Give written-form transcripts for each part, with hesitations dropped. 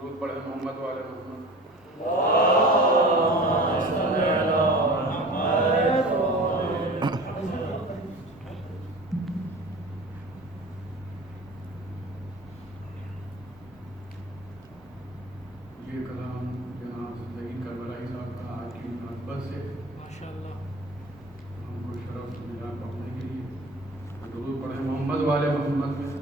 درود پڑھیں محمد والے محمد. یہ کلام جناب زندگی کربلائی صاحب کا آج کی مناسبت سے ہم کو شرف ملا پڑھنے کے لیے درود پڑھیں محمد والے محمد میں.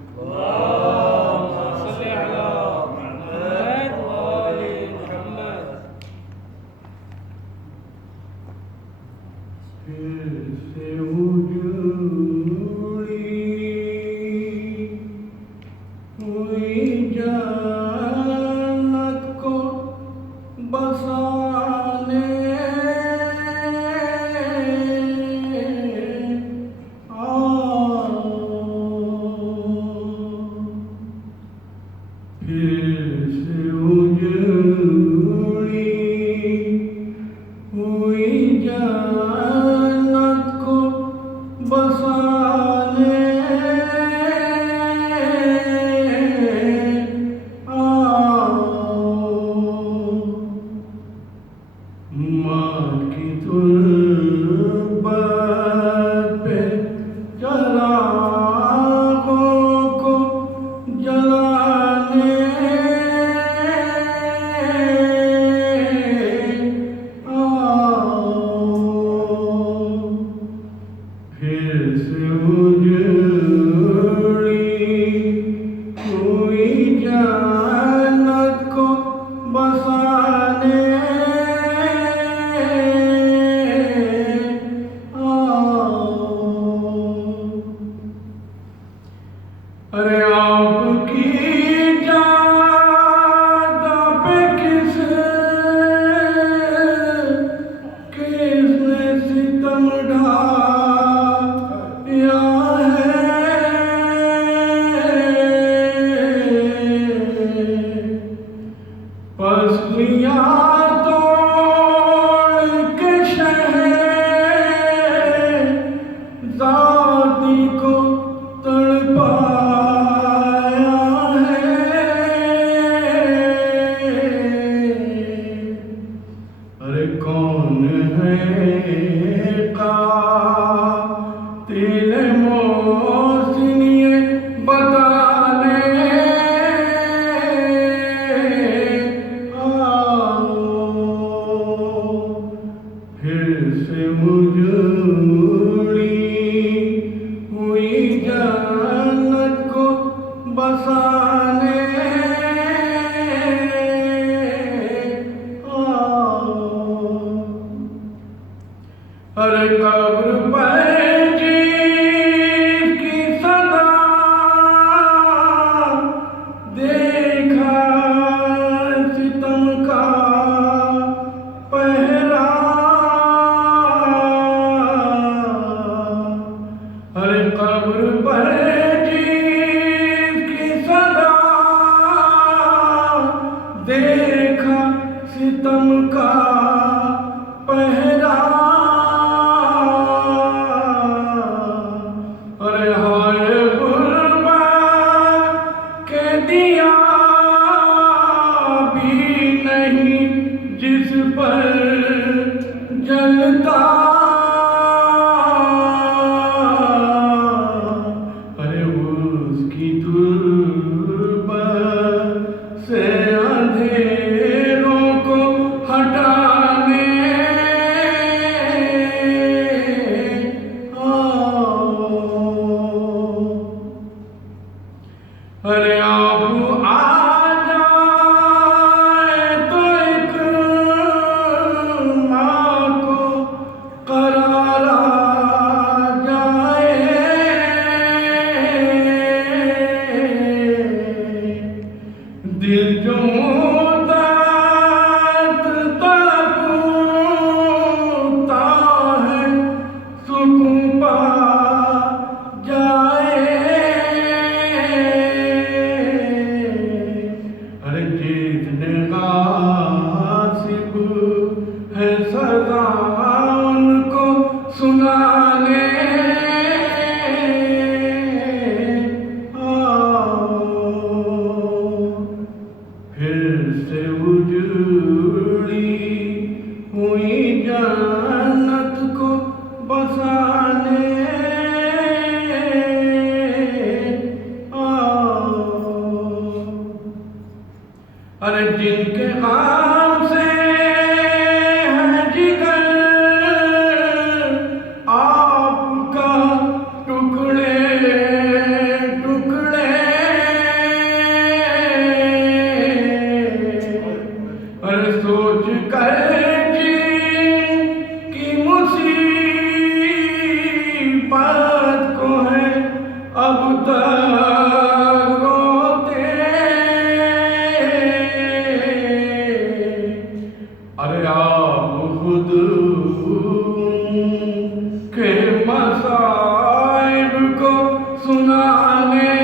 سنانے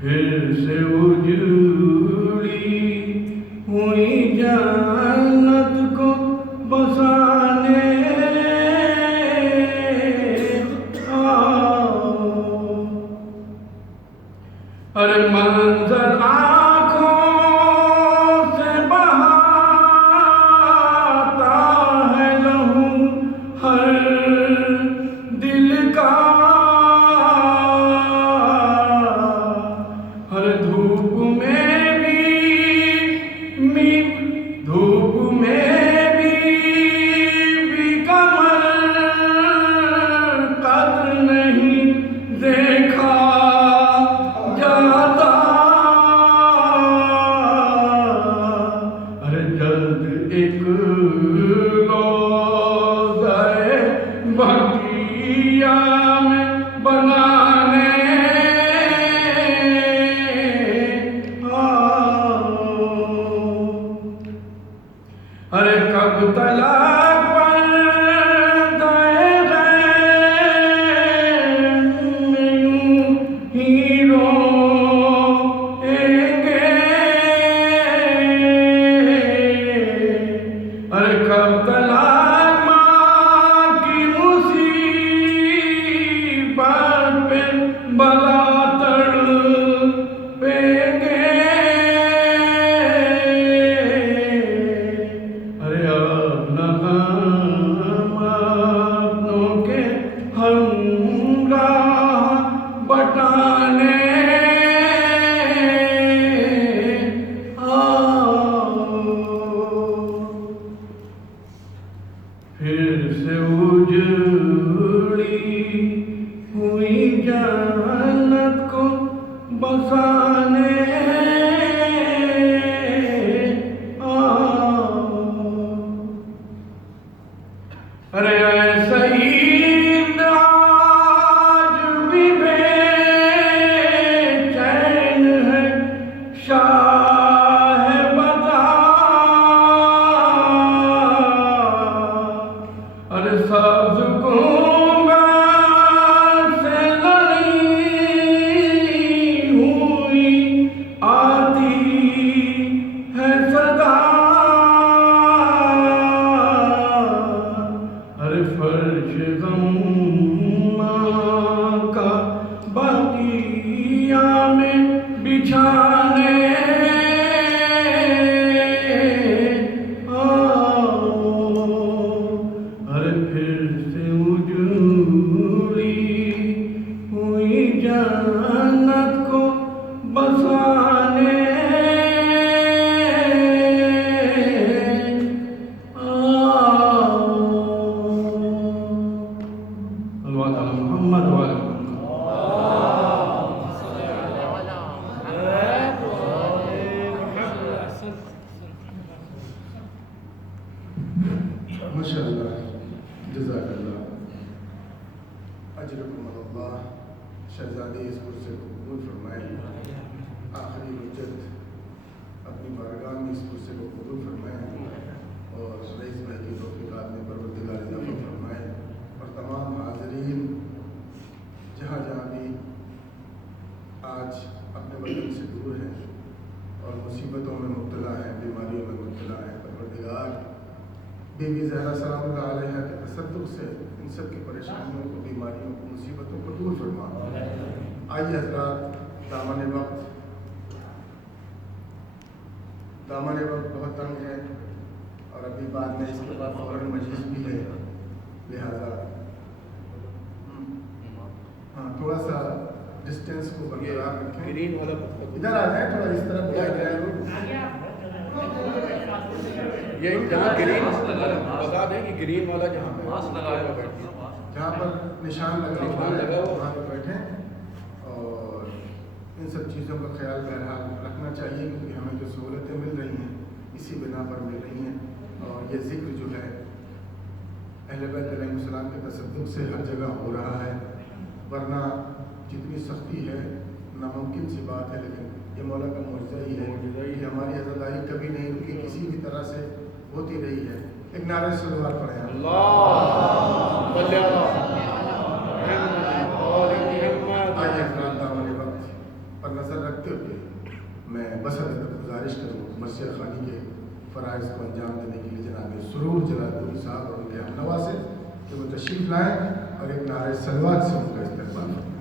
پھر سے اجڑی ہوئی جنت کو بسانے ارے منظر آنکھوں سے بہاتا ہے لہو ہر دل کا ہر دھوپ میں بھی کمر قدر نہیں دیکھا جاتا ارے جلد ایک روضہ بقیہ میں بنانے ارے کب تلک پردہ غیب میں یوں ہی روئیں گے ارے کب تلک ماں کی مصیبت پہ بلا تڑپیں گے اپنوں کے ہمراہ بٹانے پھر سے اجڑی ہوئی جنت کو بسانے ارے ایسا ہی آج بھی بے چین ہے شاہ بدا ارے سبز گنبد سے لڑی ہوئی آتی ہے صدا فرش غم کا بقیہ میں بچھانے ارے پھر سے اجڑی ہوئی جنت کو بسانے محمد والے ماشاء اللہ جزاک اللہ اجرکم اللہ شہزادی اس کرسی کو قبول فرمائے آخری حجت اپنی بارگاہ میں اس کرسی کو قبول فرمائے اور رئیس بھائی کی توفیقات میں پروردگار اضافہ فرمائے اور تمام حاضرین جہاں جہاں بھی آج اپنے وطن سے دور ہیں اور مصیبتوں میں مبتلا ہیں بیماریوں میں مبتلا ہیں پروردگار بی بی زہرا سلام اللہ علیہ کے تصدق سے ان سب کی پریشانیوں کو بیماریوں کو مصیبتوں کو دور فرما آئیے حضرات دامن وقت بہت تنگ ہے اور ابھی بعد میں اس کے بعد فوراً مجلس بھی ہے لہذا ہاں تھوڑا سا ڈسٹینس کو برقرار رکھیں ادھر آ جائیں تھوڑا اس طرف یہ جہاں گرین بتا دیں کہ گرین والا جہاں پر نشان لگا ہوا ہے وہاں پہ بیٹھیں اور ان سب چیزوں کا خیال بہرحال رکھنا چاہیے کیونکہ ہمیں جو سہولتیں مل رہی ہیں اسی بنا پر مل رہی ہیں اور یہ ذکر جو ہے اہل بیت علیہ السلام کے تصدق سے ہر جگہ ہو رہا ہے ورنہ جتنی سختی ہے ناممکن سی بات ہے لیکن یہ مولا کا معجزہ ہی ہے کہ ہماری عزاداری کبھی نہیں رکی کسی بھی طرح سے ہوتی رہی ہے. ایک نعرہ صلوات پڑھیں. آئیے حضرات، دامن وقت پر نظر رکھتے ہوئے میں بس ادب گزارش کروں مسجد خانی کے فرائض کو انجام دینے کے لیے جناب سرور جلال الدین صاحب اور ان کے ہم نوا سے کہ وہ تشریف لائیں اور ایک نعرہ صلوات سے ان کا استقبال کریں.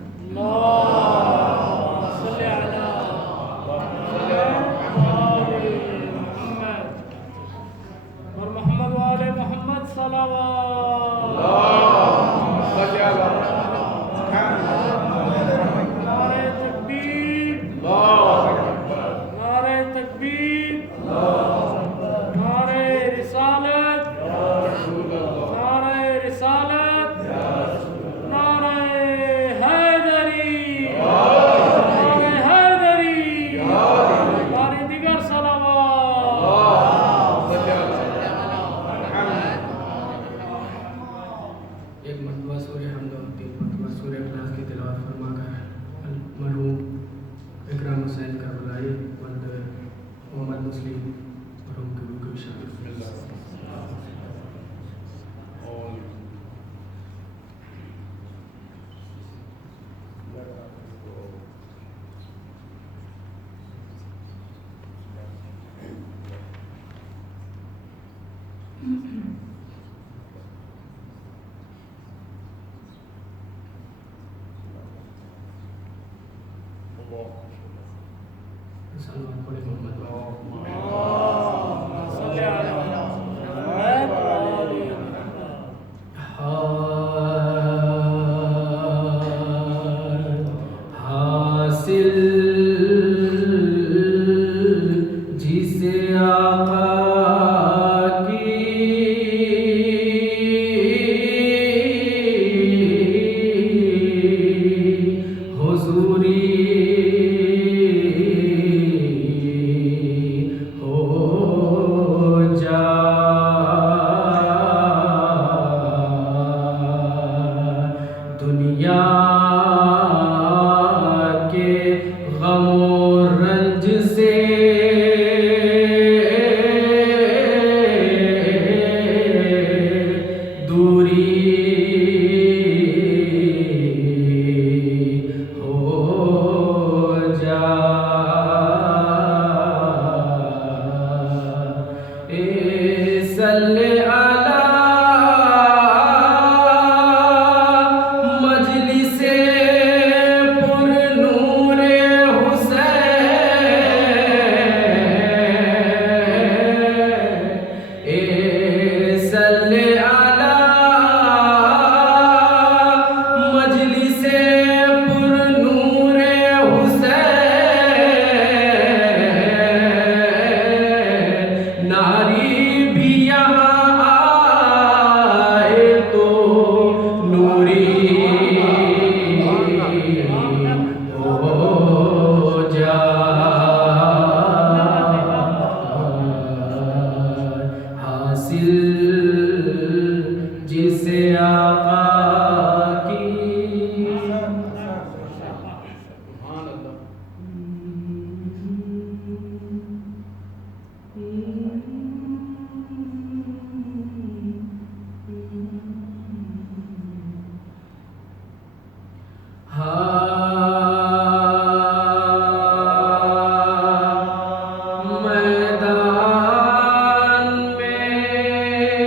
میدان میں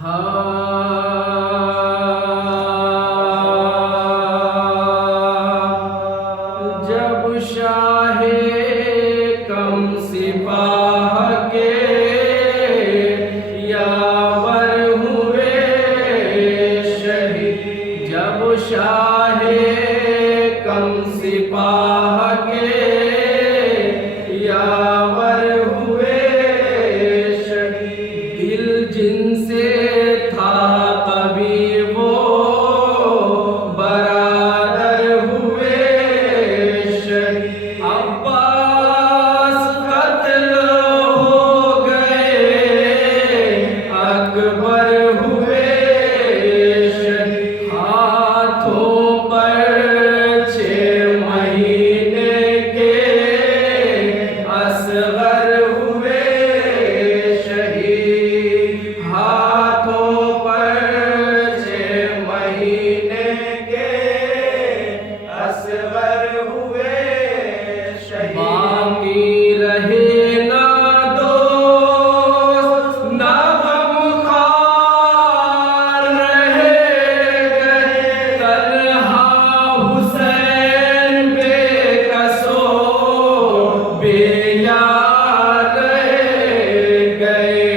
جب شاہ کم سپاہ کے یاور ہوئے شہید، جب شاہ کم سپاہ کے یاور ہوئے شہید، دل جن سے تھا کبھی وہ برادر ہوئے شہید، عباس قتل ہو گئے اکبر ہوئے شہید، ہاتھوں پر 6 مہینے کے اصغر ہوئے شہید، ہاتھوں پر 6 مہینے کے اصغر ہوئے شہید، باقی رہے نہ دوست نہ غمخوار رہے گئے، تنہا حسین بے کسو بے یار رہ گئے،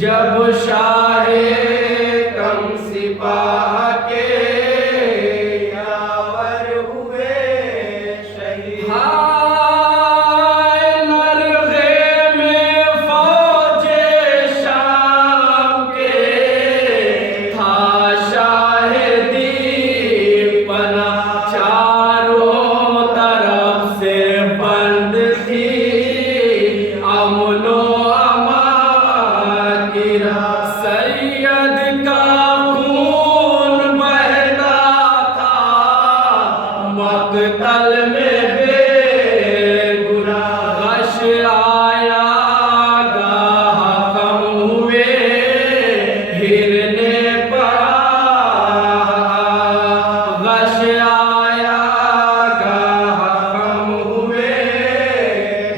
جب شاہ کم سپاہ کے یاور ہوئے شہید، ہائے نرغے میں فوج شام کے تھا شاہدی پناہ، چاروں طرف سے بند تھی امن و امان کی راہ، سید کا خون بہتا تھا مقتل میں بے گناہ، غش آیا گاہ غم ہوئے ہرنے پہاڑ، غش آیا گاہ غم ہوئے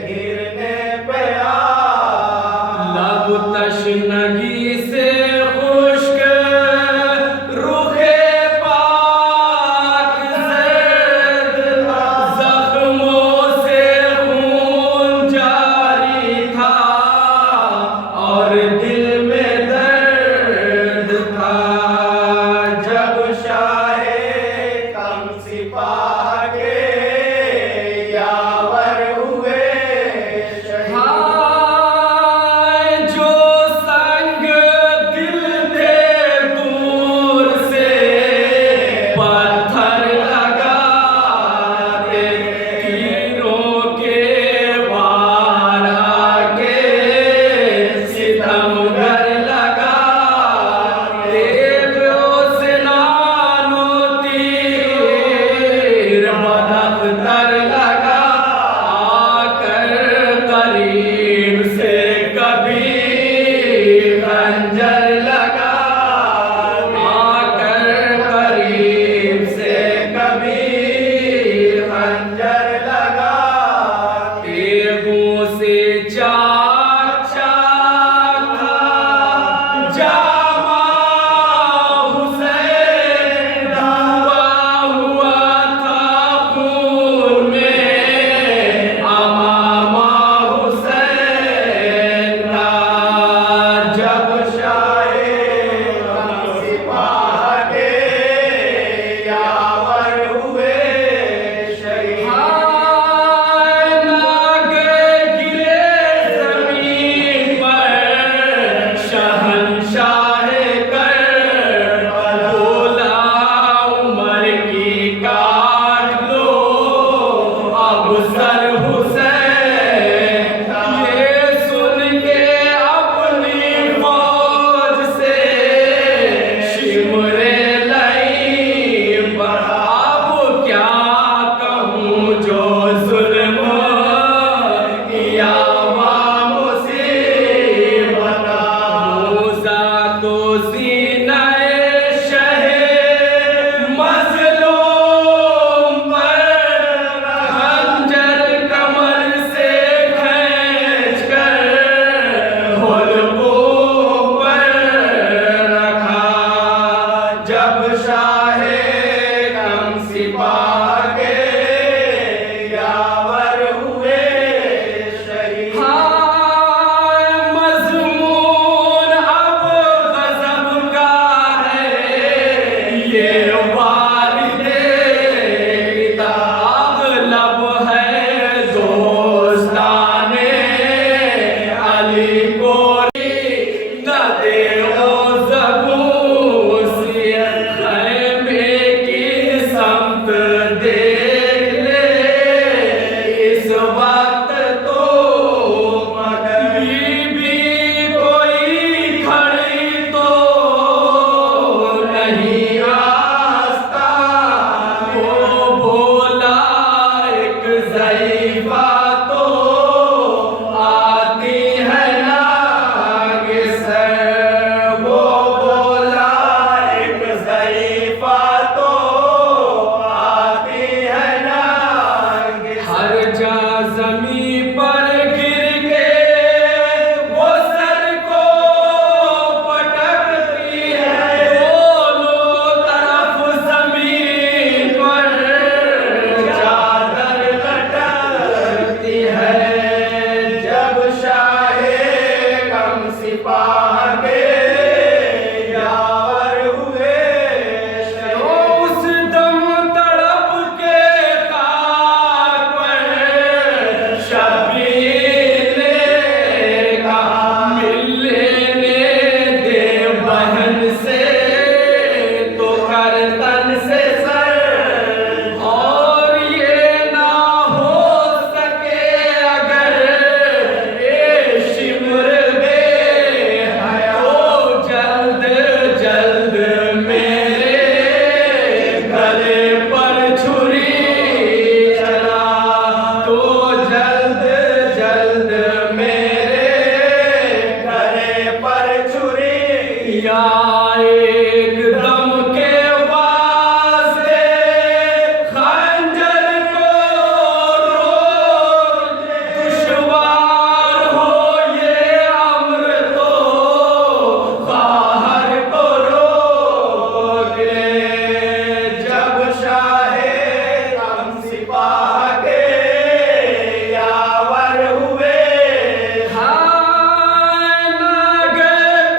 ہرنے پہاڑ، لب تشنگی سے خشک رخ پاک زرد تھا، زخموں سے خون جاری تھا اور دل میں درد تھا، جب شاہ کم سپاہ کے یاور ہوئے شہید، ہائے جو سنگ دل تھے دور سے پتھر لگاتے، تیروں کے وار آگے ستمگر لگاتے، سنان و تیر مدختر لگا، آ کر قریب سے کبھی خنجر لگا، آ کر قریب سے کبھی خنجر لگا، تیغوں سے چاک چاک تھا جامہ حسین، ڈوبا ہوا تھا خون میں امامہ حسین کا، جب شاہ کم سپاہ کے یاور ہوئے شہید، ہائے ناگے گرے زمین پر شہنشاہ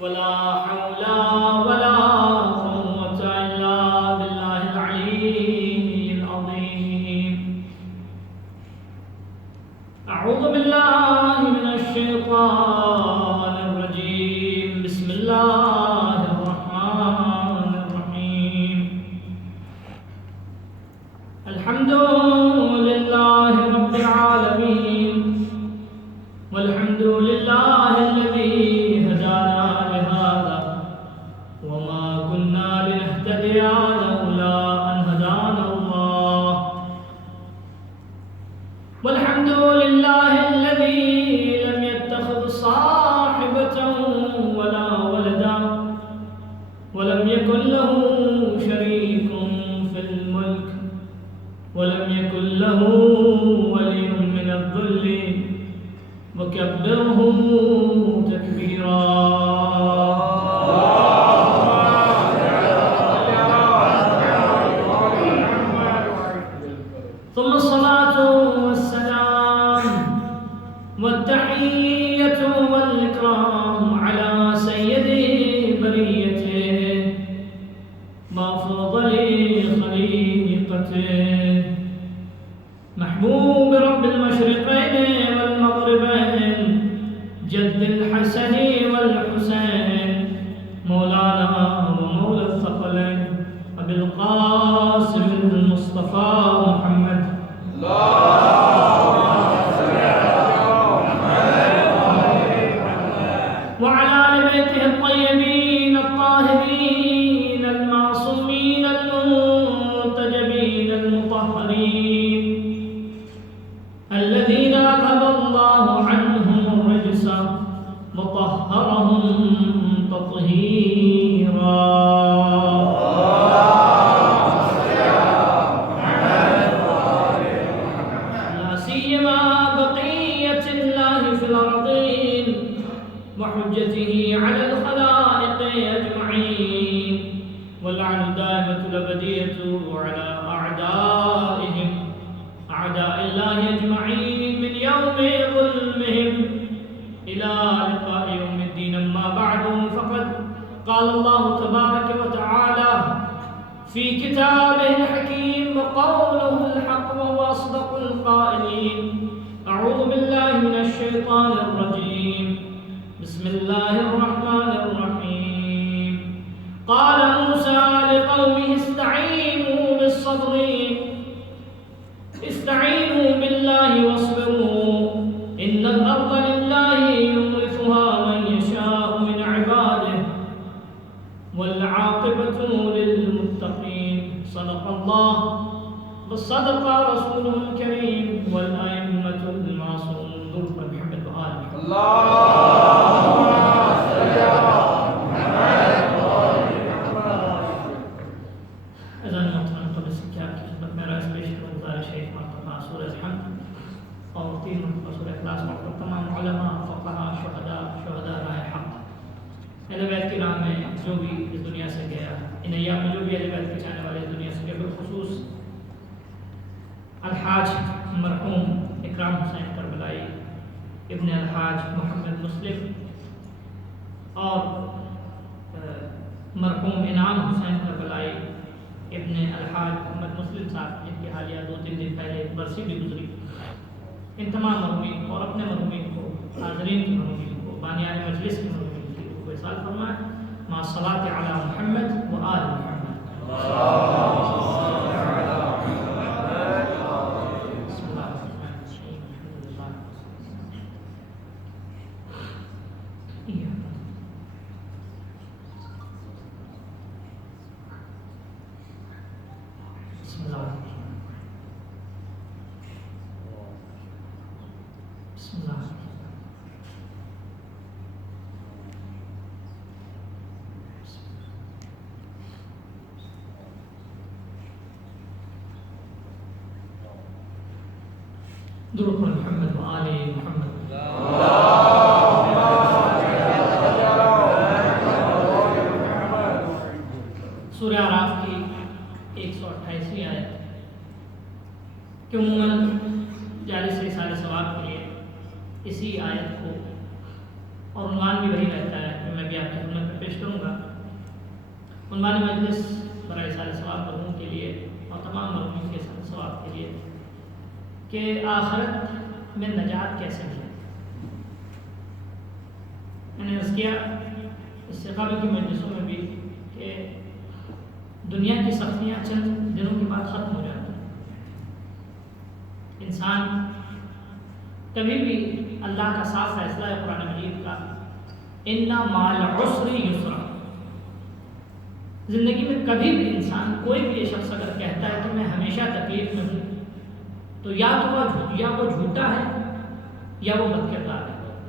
ولا حول ولا قوة إلا بالله العلي العظيم. أعوذ بالله من الشيطان الرجيم. بسم الله الرحمن الرحيم. الحمد لله رب العالمين، والحمد لله الذي هدانا لهذا وما كنا لنهتدي لولا أن هدانا الله، والحمد لله الذي لم يتخذ صاحبة ولا ولدا ولم يكن له شريك في الملك ولم يكن له ولي من الذل وكبره تكبيرا. ثم الصلاة والسلام والتحية والإكرام على سيد بريته وأفضل خليقته محبوب رب المشرقين والمغربين جد الحسن والحسين مولانا ومولى الثقلين أبي القاسم المصطفى محمد. وعلى آل بيته الطيبين الطاهرين المعصومين المنتجبين المطهرين الذين أذهب الله عنهم الرجس وطهرهم تطهيرا. لا سيما بقية الله في الأرضين وحجته على الخلائق أجمعين، واللعنة الدائمة الأبدية على أعدائهم أعداء الله أجمعين من يوم ظلمهم إلى لقاء يوم الدين. أما بعد، فقد قال الله تبارك وتعالى في كتابه الحكيم وقوله الحق وهو أصدق القائلين. أعوذ بالله من الشيطان الرجيم. بسم الله الرحمن الرحيم. قال موسى لقومه استعينوا بالله واصبروا إن الأرض لله يورثها من يشاء من عباده والعاقبة للمتقين. صدق الله وصدق رسوله الكريم والأئمة المعصومون. ذو محمد وآل محمد. اہل بیت کی راہ میں جو بھی اس دنیا سے گیا، ان ایام میں جو بھی اہل بیت کے چاہنے والے اس دنیا سے گئے، بالخصوص الحاج مرحوم اکرام حسین کربلائی ابن الحاج محمد مسلم اور مرحوم انعام حسین کربلائی ابن الحاج محمد مسلم صاحب، جن کی حالیہ 2-3 دن پہلے برسی بھی گزری، ان تمام مرحومین اور اپنے مرحومین کو، حاضرین کی مرحومین کو، بانیان مجلس کی مرحومین کو احسان فرمائے مع الصلاة علی محمد و آل محمد. بسم اللہ الرحمن الرحیم. بسم اللہ بسم اللہ درود پر محمد و آل محمد. سورہ اعراف کی 128ویں آیت کہ عموماً جالس رسالہ ثواب کے لیے اسی آیت کو، اور عنوان بھی وہی رہتا ہے کہ میں بھی آپ کی خدمت میں پیش کروں گا۔ عنوان مجلس برائے سال ثواب مرحوم کے لیے اور تمام مرحومین کے سال ثواب کے لیے کہ آخرت میں نجات کیسے ملے۔ میں نے عرض کیا اس سے قبل کی مجلسوں میں بھی کہ دنیا کی سختیاں چند دنوں کے بعد ختم ہو جاتی ہیں۔ انسان کبھی بھی اللہ کا صاف فیصلہ ہے قرآن مجید کا، اِنَّ مَعَ الْعُسْرِ یُسْرًا۔ زندگی میں کبھی بھی انسان، کوئی بھی یہ شخص اگر کہتا ہے کہ میں ہمیشہ تکلیف میں ہوں، تو یا وہ جھوٹا ہے یا وہ بد کردار ہے۔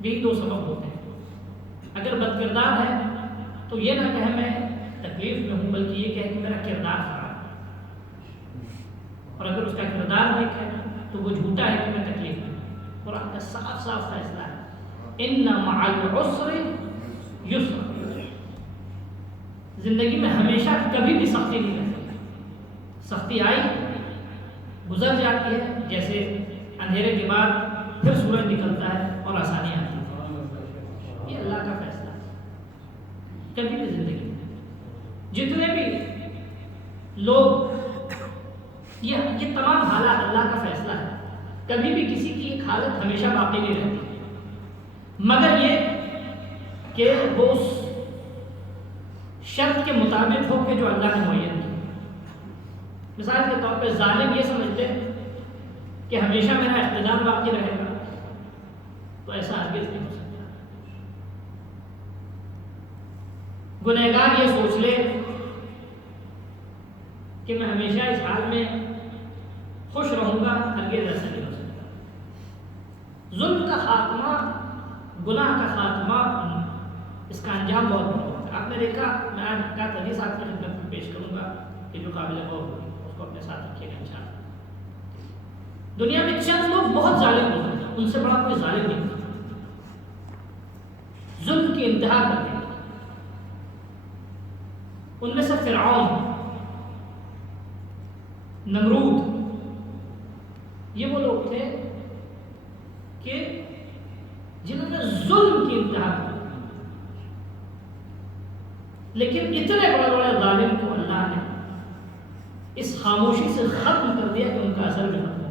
یہی دو سبب ہوتے ہیں۔ اگر بد کردار ہے تو یہ نہ کہے میں تکلیف میں ہوں، بلکہ یہ کہے کہ میرا کردار خراب ہے۔ اور اگر اس کا کردار نیک ہے تو وہ جھوٹا ہے کہ میں تکلیف میں ہوں۔ قرآن کا صاف صاف فیصلہ ہے، اِنَّ مَعَ الْعُسْرِ یُسْرًا۔ زندگی میں ہمیشہ کبھی بھی سختی نہیں رہتی۔ سختی آئی گزر جاتی ہے، جیسے اندھیرے کے بعد پھر سورج نکلتا ہے اور آسانی آتی ہے۔ یہ اللہ کا فیصلہ ہے۔ کبھی بھی زندگی میں جتنے بھی لوگ، یہ تمام حالات اللہ کا فیصلہ ہے۔ کبھی بھی کسی کی ایک حالت ہمیشہ باقی نہیں رہتی، مگر یہ کہ وہ اس شرط کے مطابق ہو کہ جو اللہ نے معین کی۔ مثال کے طور پہ ظالم یہ سمجھتے کہ ہمیشہ میرا اقتدار باقی رہے گا، تو ایسا ہرگز نہیں ہو سکتا۔ گنہگار یہ سوچ لے کہ میں ہمیشہ اس حال میں خوش رہوں گا، ہرگز ایسا نہیں ہو سکتا۔ ظلم کا خاتمہ، گناہ کا خاتمہ، اس کا انجام بہت بڑا ہوتا ہے۔ آپ نے دیکھا، میں آج کا حدیث آپ کی خدمت میں پیش کروں گا کہ جو قابل غور ہوگی، اس کو اپنے ساتھ رکھیے گا انشاءاللہ۔ دنیا میں چند لوگ بہت ظالم ہوتے ہیں، ان سے بڑا کوئی ظالم نہیں ہوتا۔ ظلم کی انتہا کرتے ہیں۔ ان میں سے فرعون، نمرود، یہ وہ لوگ تھے کہ جنہوں نے ظلم کی انتہا کی، لیکن اتنے بڑے بڑے ظالم کو اللہ نے اس خاموشی سے ختم کر دیا کہ ان کا اثر بھی ختم ہو گیا۔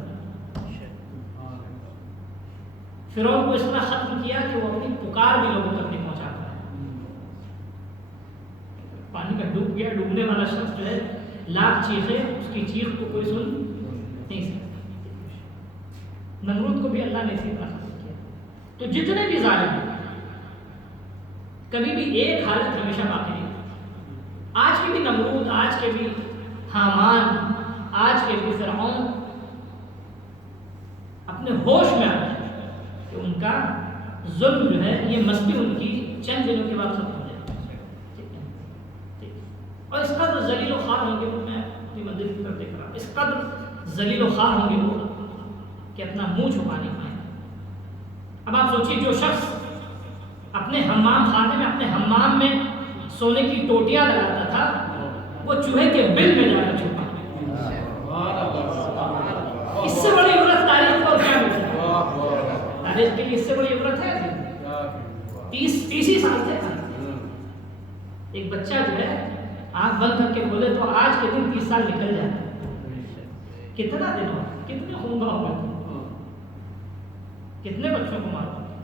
فرعون کو اس طرح ختم کیا کہ وہ اپنی پکار بھی لوگوں تک نہیں پہنچا پایا۔ پانی میں ڈوب گیا، ڈوبنے والا شخص جو ہے لاکھ چیخے، اس کی چیخ کو کوئی سن نہیں سکتا۔ نمرود کو بھی اللہ نے اسی طرح ختم کیا۔ تو جتنے بھی ظالم ہیں، کبھی بھی ایک حالت ہمیشہ باقی نہیں۔ آج کے بھی نمرود، آج کے بھی حامان، آج کے بھی فرعون اپنے ہوش میں آتے ہیں کہ ان کا ظلم جو ہے، یہ مستی ان کی چند دنوں کے بعد ختم ہو جائے گی۔ اور اس قدر ذلیل و خوار ہوں گے وہ، میں اپنی مندر کی طرف دیکھ رہا ہوں، اس قدر ذلیل و خوار ہوں گے وہ کہ اپنا منہ چھپا نہیں پائیں۔ اب آپ سوچیے، جو شخص اپنے حمام خانے میں، اپنے حمام میں سونے کی ٹوٹیاں لگاتا تھا، وہ چوہے کے بل میں جا کر چھپا۔ اس سے بڑی عبرت تاریخ کو کیا مل سکتی ہے؟ تاریخ کے لیے اس سے بڑی عبرت ہے؟ 30 سال سے ایک بچہ جو ہے آنکھ بند کر کے بولے تو آج کے دن 30 سال نکل جاتا ہے۔ کتنا دن ہوا، کتنے خون بہا ہوئے، کتنے بچوں کو مارا،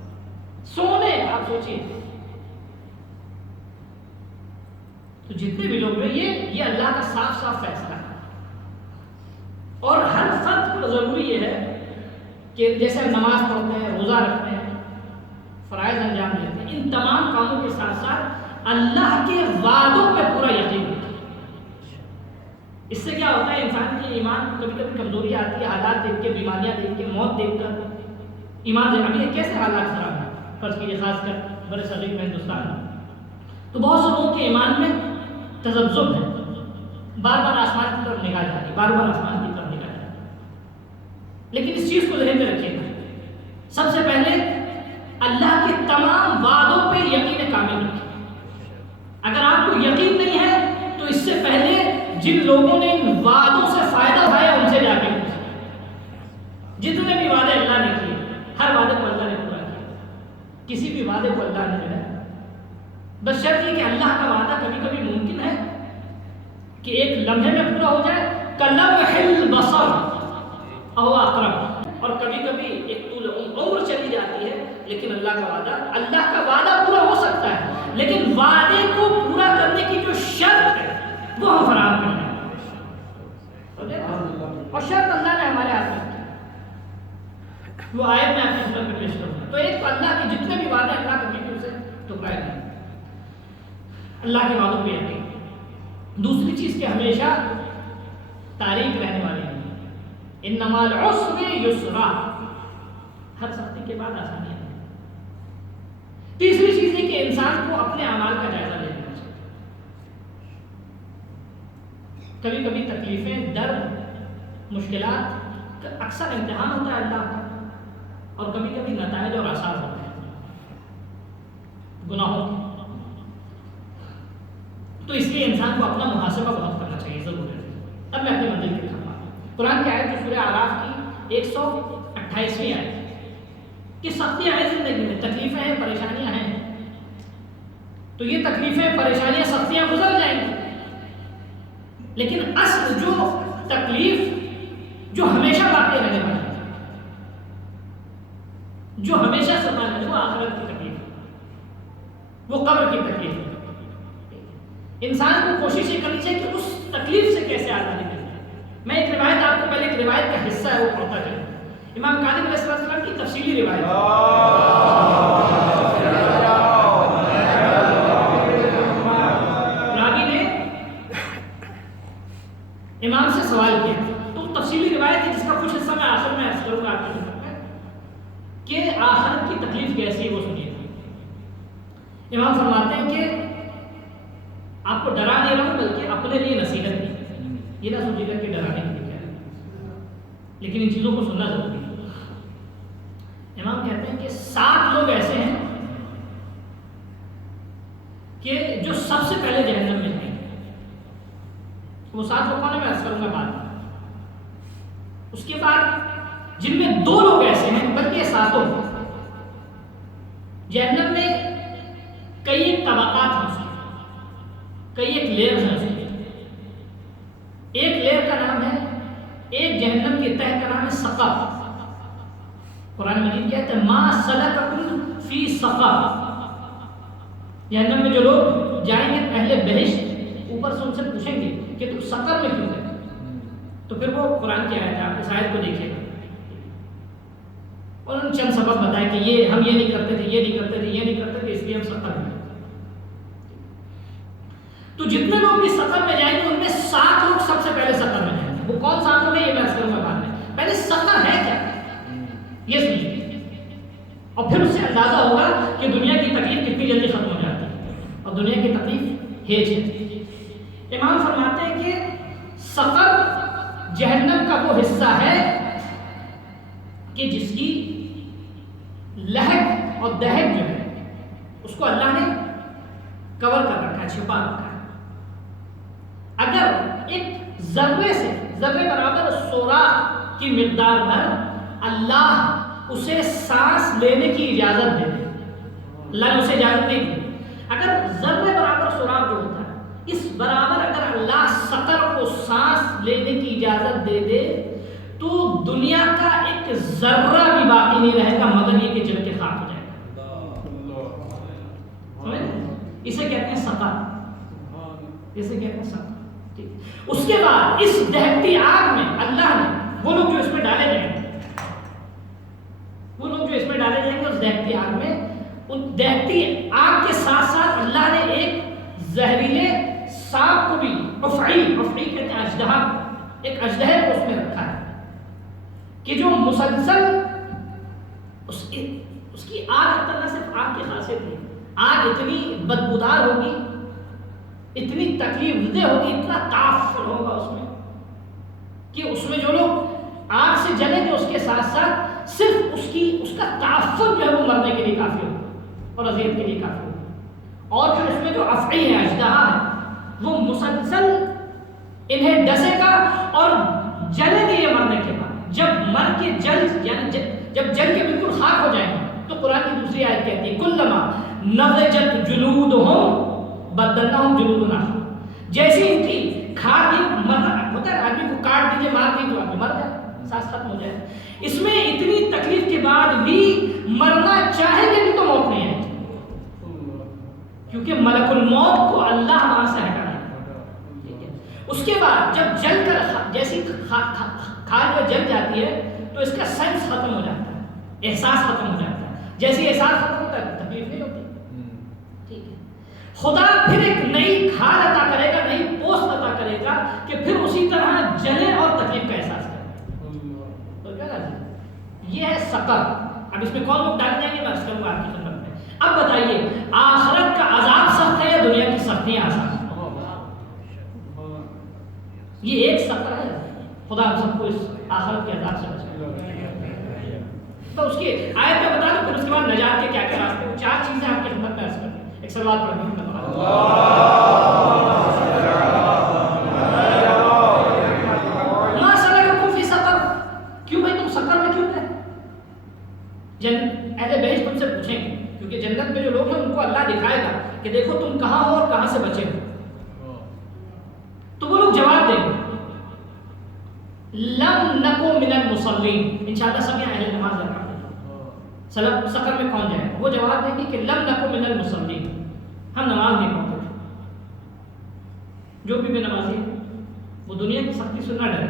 سونے، آپ سوچیے۔ تو جتنے بھی لوگ ہیں، یہ اللہ کا صاف صاف فیصلہ ہے۔ اور ہر فرد کو ضروری یہ ہے کہ جیسے نماز پڑھتے ہیں، روزہ رکھتے ہیں، فرائض انجام دیتے ہیں، ان تمام کاموں کے ساتھ ساتھ اللہ کے وعدوں پہ پورا یقین رکھیں۔ اس سے کیا ہوتا ہے، انسان کی ایمان کو کبھی کبھی کمزوری آتی ہے، حالات دیکھ کے، بیماریاں دیکھ کے، موت دیکھ کر ایمان سے۔ ابھی کیسے حالات خراب ہیں، فرض کیجیے خاص کر بڑے صغیر میں، ہندوستان میں، تو بہت سے لوگوں کے ایمان میں تذبذب ہے، بار بار آسمان کی طرف نگاہ جاری، بار بار آسمان کی طرف نگاہ جاری۔ لیکن اس چیز کو ذہن میں رکھیے گا، سب سے پہلے اللہ کے تمام وعدوں پہ یقین کامل رکھیں۔ اگر آپ کو یقین نہیں ہے تو اس سے پہلے جن لوگوں نے ان وعدوں سے فائدہ اٹھایا ان سے جا کے پوچھیں۔ جتنے بھی وعدے اللہ نے کیے، ہر وعدے کو اللہ نے پورا کیا۔ کسی بھی وعدے کو اللہ نے جو ہے بس شرط یہ کہ اللہ کا وعدہ کبھی کبھی ممکن ہے کہ ایک لمحے میں پورا ہو جائے، کلمح البصر او اقرب، اور کبھی کبھی ایک طول عمر چلی جاتی ہے، لیکن اللہ کا وعدہ پورا ہو سکتا ہے، لیکن وعدے کو پورا کرنے کی جو شرط ہے وہ ہم فراہم کریں گے، اور شرط اللہ نے ہمارے ہاتھ میں وہ آیت میں آپ کی خدمت میں پیش کروں گا۔ تو ایک اللہ کے جتنے بھی وعدے اللہ کبھی بھی اسے ٹکرائے نہیں، اللہ کے وعدوں پہ یقین۔ دوسری چیز کہ ہمیشہ تاریخ رہنے والی ہے، انما العسر یسرا، ہر سختی کے بعد آسانی ہے۔ تیسری چیز ہے کہ انسان کو اپنے اعمال کا جائزہ لینا چاہیے۔ کبھی کبھی تکلیفیں، درد، مشکلات اکثر امتحان ہوتا ہے اللہ کا، اور کبھی کبھی نتائج اور آثار ہوتے ہیں گناہوں کے۔ تو اس لیے انسان کو اپنا محاسبہ بہت کرنا چاہیے، ضرور ہے۔ اب میں اپنی منزل کی طرف آتا ہوں۔ قرآن کی آیت جو سورہ اعراف کی 128ویں آیت کہ سختیاں ہیں زندگی میں، تکلیفیں ہیں، پریشانیاں ہیں، تو یہ تکلیفیں، پریشانیاں، سختیاں گزر جائیں گی، لیکن اصل جو تکلیف جو ہمیشہ باقی رہنے والی ہے، جو ہمیشہ سمانا ہے، وہ آخرت کی تکلیف ہے، وہ قبر کی تکلیف ہے۔ انسان کو کوشش یہ کرنی چاہیے کہ اس تکلیف سے کیسے آزادی مل جائے۔ میں ایک روایت آپ کو پہلے ایک روایت کا حصہ ہے وہ پڑھتا چلوں، امام کاظم علیہ السلام کی تفصیلی روایت۔ راوی نے امام سے سوال کیا، تو تفصیلی روایت ہے جس کا کچھ حصہ میں آخر میں عرض کروں گا آپ کی خدمت میں کہ آخرت کی تکلیف کیسی ہے وہ سنیے۔ امام فرماتے ہیں کہ آپ کو ڈرا نہیں رہا ہوں بلکہ اپنے لیے نصیحت کی، یہ نہ سوچیے گا کہ ڈرانے کے لیے ہے، لیکن ان چیزوں کو سننا ضروری ہے۔ امام کہتے ہیں کہ 7 لوگ ایسے ہیں کہ جو سب سے پہلے جہنم میں جائیں گے۔ وہ 7 لوگ کون ہیں میں عرض کروں گا بعد میں۔ اس کے بعد جن میں 2 لوگ ایسے ہیں، بلکہ 7 جہنم میں کئی ایک طبقات ہیں، اس کئی ایک لیئر ہیں، اس کے ایک لیئر کا نام ہے، ایک جہنم کے تہہ کا نام ہے سقر۔ قرآن مجید کہتا ہے ما سلککم فی سقر، جہنم میں جو لوگ جائیں گے اہل بہشت اوپر سے ان سے پوچھیں گے کہ تم سقر میں کیوں گئے، تو پھر وہ قرآن کی آیت ہے، آپ اس آیت کو دیکھیے گا، اور انہوں نے چند سبب بتائے کہ یہ ہم یہ نہیں کرتے تھے، یہ نہیں کرتے تھے، یہ نہیں کرتے تھے، اس لیے ہم سقر میں۔ تو جتنے لوگ بھی سقر میں جائیں گے ان میں 7 لوگ سب سے پہلے سقر میں جائیں گے۔ وہ کون 7 لوگ ہیں یہ میں عرض کروں گا بعد میں، پہلے سقر ہے کیا یہ سنیے، اور پھر اس سے اندازہ ہوگا کہ دنیا کی تکلیف کتنی جلدی ختم ہو جاتی ہے، اور دنیا کی تکلیف ہیج ہے۔ امام فرماتے ہیں کہ سقر جہنم کا وہ حصہ ہے کہ جس کی لہک اور دہک جو ہے اس کو اللہ نے کور کر رکھا ہے، چھپا رکھا ہے۔ اگر ایک ذرے سے ذرے برابر سوراخ کی مقدار بھر اللہ اسے سانس لینے کی اجازت دے دے، اللہ نے اسے اجازت نہیں دی، اگر ذرے برابر سوراخ جو ہوتا ہے اس برابر اگر اللہ سقر کو سانس لینے کی اجازت دے دے تو دنیا کا ایک ذرہ بھی باقی نہیں رہے گا مگر یہ کہ جل کے خاک ہو جائے گا۔ اسے کہتے ہیں سقر، اسے کہتے ہیں سقر۔ اس کے بعد اس دہتی آگ میں اللہ نے وہ لوگ جو اس میں ڈالے جائیں گے، وہ لوگ جو اس میں ڈالے جائیں گے اس دہتی آگ میں، ان دہتی آگ کے ساتھ ساتھ اللہ نے ایک زہریلے سانپ کو بھی، افعی کہتے ہیں اژدہا، ایک اژدہے کو اس میں رکھا ہے کہ جو مسلسل اس کی آگ نہ صرف آگ کی خاصیت ہے، آگ اتنی بدبودار ہوگی، اتنی تکلیف دہ ہوگی، اتنا تعفن ہوگا اس میں کہ اس میں جو لوگ آگ سے جلیں گے اس کے ساتھ ساتھ صرف اس کا تعفن جو ہے وہ مرنے کے لیے کافی ہوگا اور اذیت کے لیے کافی ہوگا۔ اور جو اس میں جو افعی ہے، اژدہا ہے، وہ مسلسل انہیں ڈسے گا اور جلیں گے یہ مرنے کے بعد، جب مر کے جل یعنی جب جل کے بالکل خاک ہو جائیں گے تو قرآن کی دوسری آیت کہتی ہے کلما نضجت جلودہم بدلناہم جلودا آخر. جیسے ان کی کھا دی مرنا ہوتا ہے، آدمی کو کاٹ دیجیے مار دیجیے تو آدمی مر جائے، سانس ختم ہو جائے. اس میں اتنی تکلیف کے بعد بھی مرنا چاہیں گے بھی تو موت نہیں آئے، کیونکہ ملک الموت کو اللہ وہاں سے ہٹا دے. اس کے بعد جب جل کر جیسی کھاد جل جاتی ہے تو اس کا سینس ختم ہو جاتا ہے، احساس ختم ہو جاتا ہے. جیسے احساس ختم ہوتا ہے تکلیف نہیں ہوتی. ٹھیک ہے، خدا پھر ایک نئی کھاد عطا کرے گا، نئی پوست عطا کرے گا کہ پھر اسی طرح جلے اور تکلیف کا احساس کرے. تو کیا کریں، یہ ہے سقر. اب اس میں کون لوگ ڈالے جائیں گے میں اس کروں آپ کی خدمت میں. اب بتائیے آخرت کا عذاب سخت ہے یا دنیا کی سختیاں آسان؟ یہ ایک سفر ہے. خدا ہم سب کو اس آخرت کے عذاب سے بچائے. تو اس کی آیت میں بتا دوں، پھر اس کے بعد نجات کے کیا کیا راستے. وہ 4 چیزیں آپ کی خدمت میں عرض کریں. ایک سوال پڑھ دوں ما سلککم فی سقر، کیوں بھائی تم سقر میں کیوں گئے؟ اہل بہشت تم سے پوچھیں گے، کیونکہ جنت میں جو لوگ ہیں ان کو اللہ دکھائے گا کہ دیکھو تم کہاں ہو اور کہاں سے بچے ہو. تو وہ لوگ جواب دیں گے لم نکو من المصلین. انشاءاللہ سب یہاں اہل نماز لگا سلب سقر میں کون جائے؟ وہ جواب دیں گے کہ لم نکو من المصلین، ہم نماز نہیں پڑھتے تھے. جو بھی نمازی وہ دنیا کی سختی سے نہ ڈرے،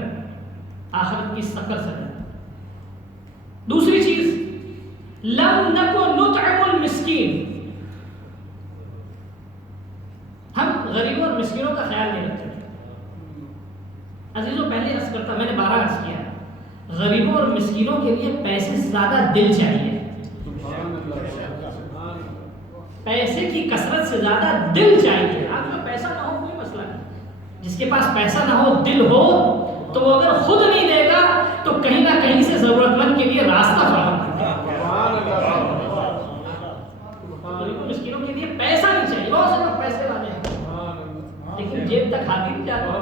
آخرت کی سقر سے ڈرے. دوسری چیز لم نکو نطعم المسکین، ہم غریبوں اور مسکینوں کا خیال نہیں رکھتے. عزیزوں پہلے عرض کرتا، میں نے 12 عرض کیا، غریبوں اور مسکینوں کے لیے پیسے سے زیادہ دل چاہیے. پیسے کی کثرت سے زیادہ دل چاہیے. آپ کو پیسہ نہ ہو کوئی مسئلہ نہیں، جس کے پاس پیسہ نہ ہو دل ہو تو وہ اگر خود نہیں دے گا تو کہیں نہ کہیں سے ضرورت مند کے لیے راستہ فراہم کرے گا. مسکینوں کے لیے پیسہ نہیں چاہیے. بہت سے لوگ پیسے والے ہیں لیکن جیب تک ہاتھ نہیں جاتا.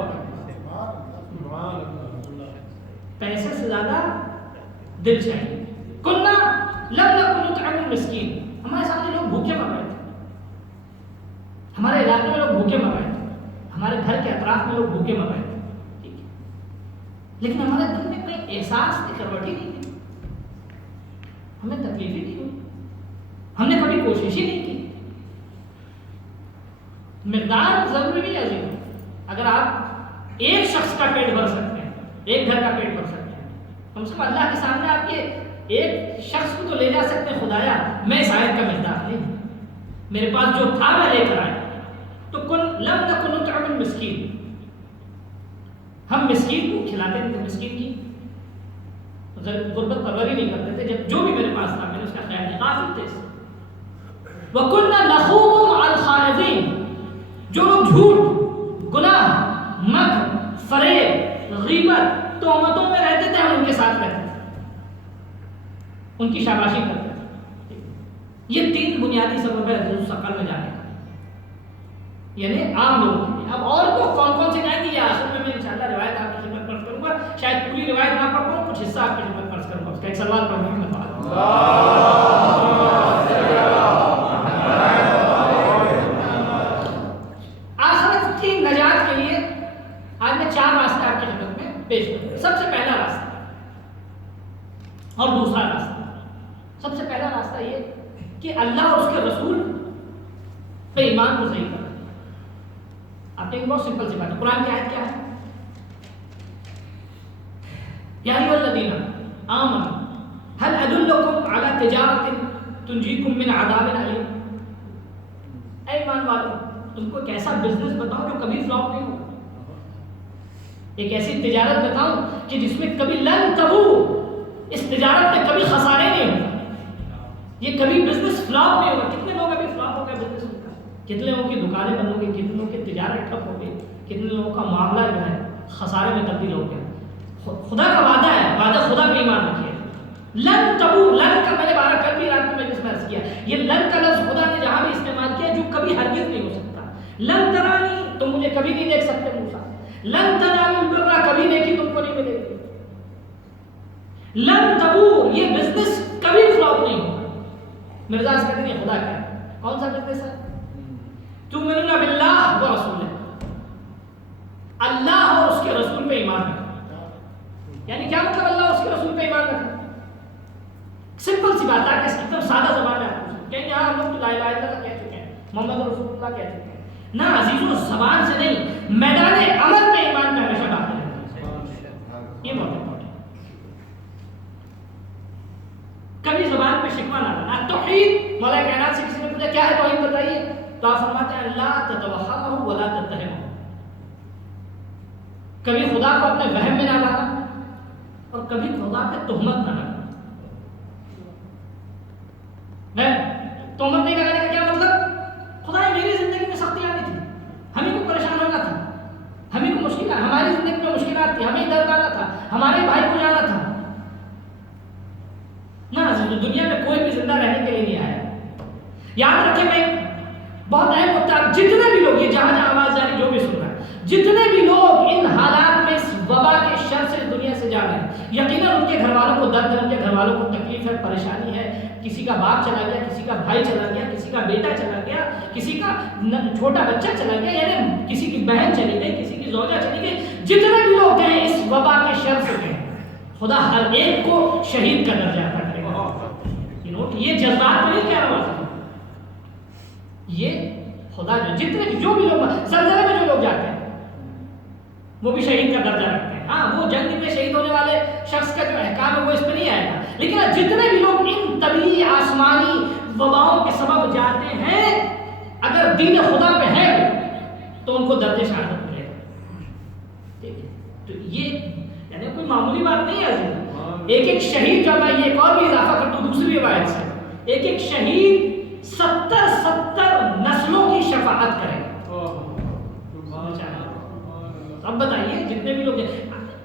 پیسے سے زیادہ دل چاہیے. کنا لم نکن نطعم المسکین، ہمارے سامنے لوگ بھوکے مر رہے تھے، ہمارے علاقے میں لوگ بھوکے مر رہے تھے، ہمارے گھر کے اطراف میں لوگ بھوکے مر رہے تھے. ٹھیک ہے، لیکن ہمارے دل میں کوئی احساس کی کروٹ ہی نہیں تھی، ہمیں تکلیف ہی نہیں ہوئی، ہم نے کبھی کوشش ہی نہیں کی. مقدار ضروری نہیں ہے. اگر آپ ایک شخص کا پیٹ بھر سکتے ہیں، ایک گھر کا پیٹ بھر سکتے ہیں، کم سے کم اللہ کے سامنے آپ کے ایک شخص کو تو لے جا سکتے ہیں. خدایا میں شاید کا مقدار نہیں، میرے پاس جو تھا میں لے کر آیا. تو لم نکن نطعم المسکین، ہم مسکین کو کھلاتے تھے، مسکین کی غربت پروری نہیں کرتے تھے. جب جو بھی میرے پاس تھا میں نے اس کا خیال کافی تھے. وَكُنَّا نَخُوضُ مَعَ الْخَائِضِينَ، جو لوگ جھوٹ، گناہ، مکر، فریب، غیبت، تہمتوں میں رہتے تھے ہم ان کے ساتھ رہتے تھے، ان کی شاباشی کرتے تھے. یہ 3 بنیادی سبب ہے حضور سقر میں جانے کا، یعنی عام لوگوں کے لیے. اب اور کو کون کون سے جائیں گے یہ اصل میں انشاءاللہ روایت آپ کی خدمت میں کروں گا. شاید پوری روایت نہ پڑھ پاؤں، کچھ حصہ آپ کی خدمت میں کروں گا. اس کا ایک سوال پڑھوں گا. آخرت کی نجات کے لیے آج میں 4 راستے آپ کی خدمت میں پیش کروں گا. سب سے پہلا راستہ اور دوسرا راستہ. سب سے پہلا راستہ یہ کہ اللہ اور اس کے رسول پہ ایمان کو صحیح کرنا. آپ نے بہت سمپل سی بات ہے. قرآن کی آیت کیا ہے؟ یا ایھا الذین آمنوا هل ادلکم علی تجارۃ تنجیکم من عذاب علیم. اے ایمان والو، تم کو ایک ایسا بزنس بتاؤں جو کبھی فلاپ نہیں ہوگا، ایک ایسی تجارت بتاؤں کہ جس میں کبھی لن تبور، اس تجارت میں کبھی خسارے نہیں ہوگا، یہ کبھی بزنس فلاپ نہیں ہوگا. کتنے لوگ ابھی فلاپ ہو گئے بزنس کا، کتنے لوگوں کی دکانیں بند ہو گئی، کتنے لوگوں کی تجارت ٹھپ ہو گئی، کتنے لوگوں کا معاملہ جو ہے خسارے میں تبدیل ہو گیا. خدا کا وعدہ ہے، وعدہ خدا پہ ایمان رکھیے. لن تبور، لن کا میں نے 12 کل بھی رات میں جس میں عرض کیا، یہ لن کا لفظ خدا نے جہاں بھی استعمال کیا جو کبھی ہرگز نہیں ہو سکتا. لن ترانی، تم مجھے کبھی نہیں دیکھ سکتے موسیٰ. لن تنالوا البر، کبھی نیکی تم کو نہیں ملے گی. لن تبور، یہ بزنس کبھی فلاپ نہیں ہوگا. مرزا سے کہتے ہیں خدا کیا ہے؟ کون سا بزنس ہے؟ تؤمنون باللہ و رسولہ، اللہ اور اس کے رسول پہ ایمان رکھنا. یعنی کیا مطلب اللہ اور اس کے رسول پہ ایمان رکھنا؟ سمپل سی بات ہے کہ ایک دم سادہ زبان میں آپ پوچھیں کہیں ہاں ہم لوگ تو لا الہ الا اللہ کہہ چکے ہیں، محمد رسول اللہ کہہ چکے ہیں. نہ عزیزوں، زبان سے نہیں، میدان عمل میں ایمان کا ہمیشہ بات کریں. یہ بہت امپورٹنٹ. کبھی زبان پہ شکوہ نہ لانا. توحید، مولا کائنات سے کسی نے پوچھا کیا ہے توحید بتائیے، تو آپ فرماتے ہیں لا تتوہمہ ولا تتہمہ. کبھی خدا کو اپنے وہم میں نہ لانا اور کبھی خدا پہ تہمت نہ لانا. تہمت نہیں لگانے کا کیا مطلب؟ خدا میری زندگی میں سختی آنی تھی، ہمیں کو پریشان ہونا تھا، ہمیں کو مشکلات، ہماری زندگی میں مشکلات تھی، ہمیں درد آنا تھا، ہمارے بھائی کو جانا تھا. نہ دنیا میں کوئی بھی زندہ رہنے کے لیے نہیں آیا. یاد رکھیں، میں بہت اہم ہوتا ہے، جتنے بھی لوگ، یہ جہاں جہاں آواز جاری جو بھی سن رہا ہے، جتنے بھی لوگ ان حالات میں اس وبا کے شر سے دنیا سے جا رہے ہیں، یقیناً ان کے گھر والوں کو درد ہے، ان کے گھر والوں کو تکلیف ہے، پریشانی ہے. کسی کا باپ چلا گیا، کسی کا بھائی چلا گیا، کسی کا بیٹا چلا گیا، کسی کا چھوٹا بچہ چلا گیا، یعنی کسی کی بہن چلی گئی، کسی کی زوجہ چلی گئی. جتنے بھی لوگ ہیں اس وبا کے شر سے ہیں، خدا ہر ایک کو شہید کا درجہ عطا کرے گا. یہ جذبات میں نہیں کہہ رہا ہوں، یہ خدا جو بھی لوگ زلزلے میں جو لوگ جاتے ہیں وہ بھی شہید کا درجہ رکھتے ہیں. ہاں، وہ جنگ میں شہید ہونے والے شخص کا جو احکام ہے وہ اس پہ نہیں آئے گا، لیکن جتنے بھی لوگ ان طبیعی آسمانی وباؤں کے سبب جاتے ہیں، اگر دین خدا پہ ہے تو ان کو درجہ شہادت ملے گا. ٹھیک ہے، تو یہ یعنی کوئی معمولی بات نہیں ہے. ایک ایک شہید جو میں یہ ایک اور بھی اضافہ کر دوں دوسری روایت سے، ایک ایک شہید 70 نسلوں کی شفاعت کرے گا. اب بتائیے، جتنے بھی لوگ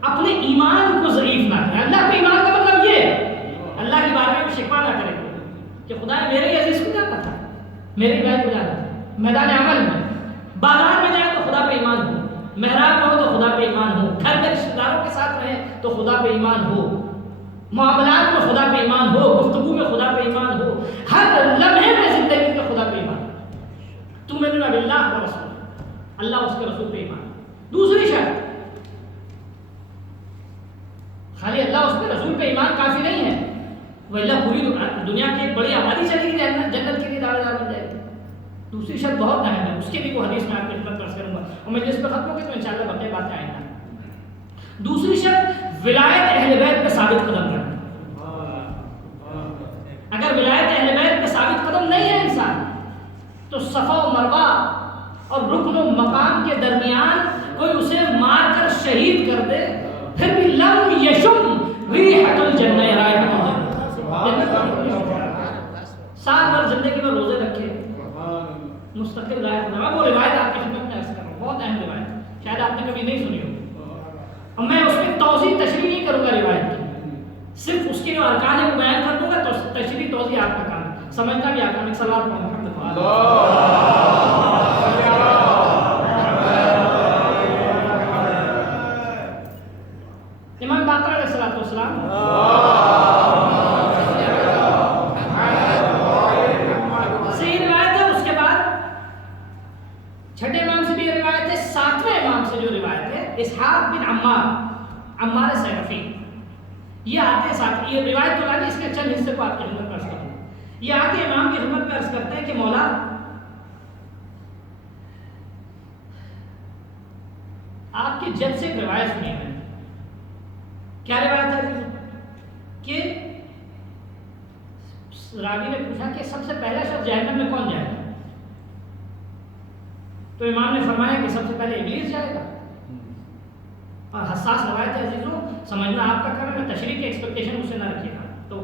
اپنے ایمان کو ضعیف نہ کریں. اللہ پہ ایمان کا مطلب یہ اللہ کے بارے میں شکوہ نہ کریں کہ خدا میرے عزیز کو جانا تھا، میرے بھائی کو جانا تھا. میدان عمل میں، بازار میں جائے تو خدا پہ ایمان ہو، محراب میں ہو تو خدا پہ ایمان ہو، گھر میں رشتہ داروں کے ساتھ رہیں تو خدا پہ ایمان ہو، معاملات میں خدا پہ ایمان ہو، گفتگو میں خدا پہ ایمان ہو، ہر لمحے میں زندگی میں خدا پہ ایمان. تؤمنون باللہ و رسولہ، اللہ اس کے رسول پہ ایمان. دوسری شرط، خالی اللہ اس کے رسول پہ ایمان کافی نہیں ہے، وہ اللہ پوری دنیا کی ایک بڑی آبادی چلے گی جنت کے لیے دعوے دار بن جائے گی. دوسری شرط بہت اہم ہے، اس کے بھی وہ حدیث میں آپ کی خدمت پیش کروں گا اور میں جس پہ ختم ہوگی تو انشاءاللہ بقیہ باتیں آئیں گی. دوسری شرط ولایت اہل بیت پہ ثابت قدم کرنا. اگر ولایت اہل بیت پہ ثابت قدم نہیں ہے انسان، تو صفا و مروہ اور رکن و مقام کے درمیان کوئی اسے مار کر شہید کر دے، پھر بھی لم یشم ریحۃ الجنہ، رائحۃ الجنہ. سال بھر زندگی میں روزے رکھے، مستقل رائحت. میں وہ روایت آپ کی خدمت میں عرض کر رہا ہوں، بہت اہم روایت، شاید آپ نے کبھی نہیں سنی ہو، اور میں اس میں توضیح تشریح نہیں کروں گا روایت کی، صرف اس کے جو ارکان ہے وہ بیان کر دوں گا. تو تشریح توضیح آپ کا کام ہے، سمجھنا بھی آپ کا. صلوات محمد امام باقر علیہ السلام صحیح روایت ہے. اس کے بعد چھٹے امام سے بھی یہ روایت ہے. ساتویں امام سے جو روایت ہے اسحاق بن عمار سیرفی، یہ آتے ہیں ساتھ، یہ روایت تو لانی اس کے چند حصے کو آپ کی خدمت میں عرض کروں. یہ آتے امام کی خدمت میں عرض کرتے ہیں کہ مولا آپ کی جد سے ایک روایت سنی ہے. کیا روایت ہے کہ راوی نے پوچھا کہ سب سے پہلا شخص جہنم میں کون جائے گا؟ تو امام نے فرمایا کہ سب سے پہلے ابلیس جائے گا. اور حساس روایت ہے عزیزوں، سمجھنا آپ کا کام ہے. میں تشریح کی ایکسپیکٹیشن اسے نہ رکھیے گا، تو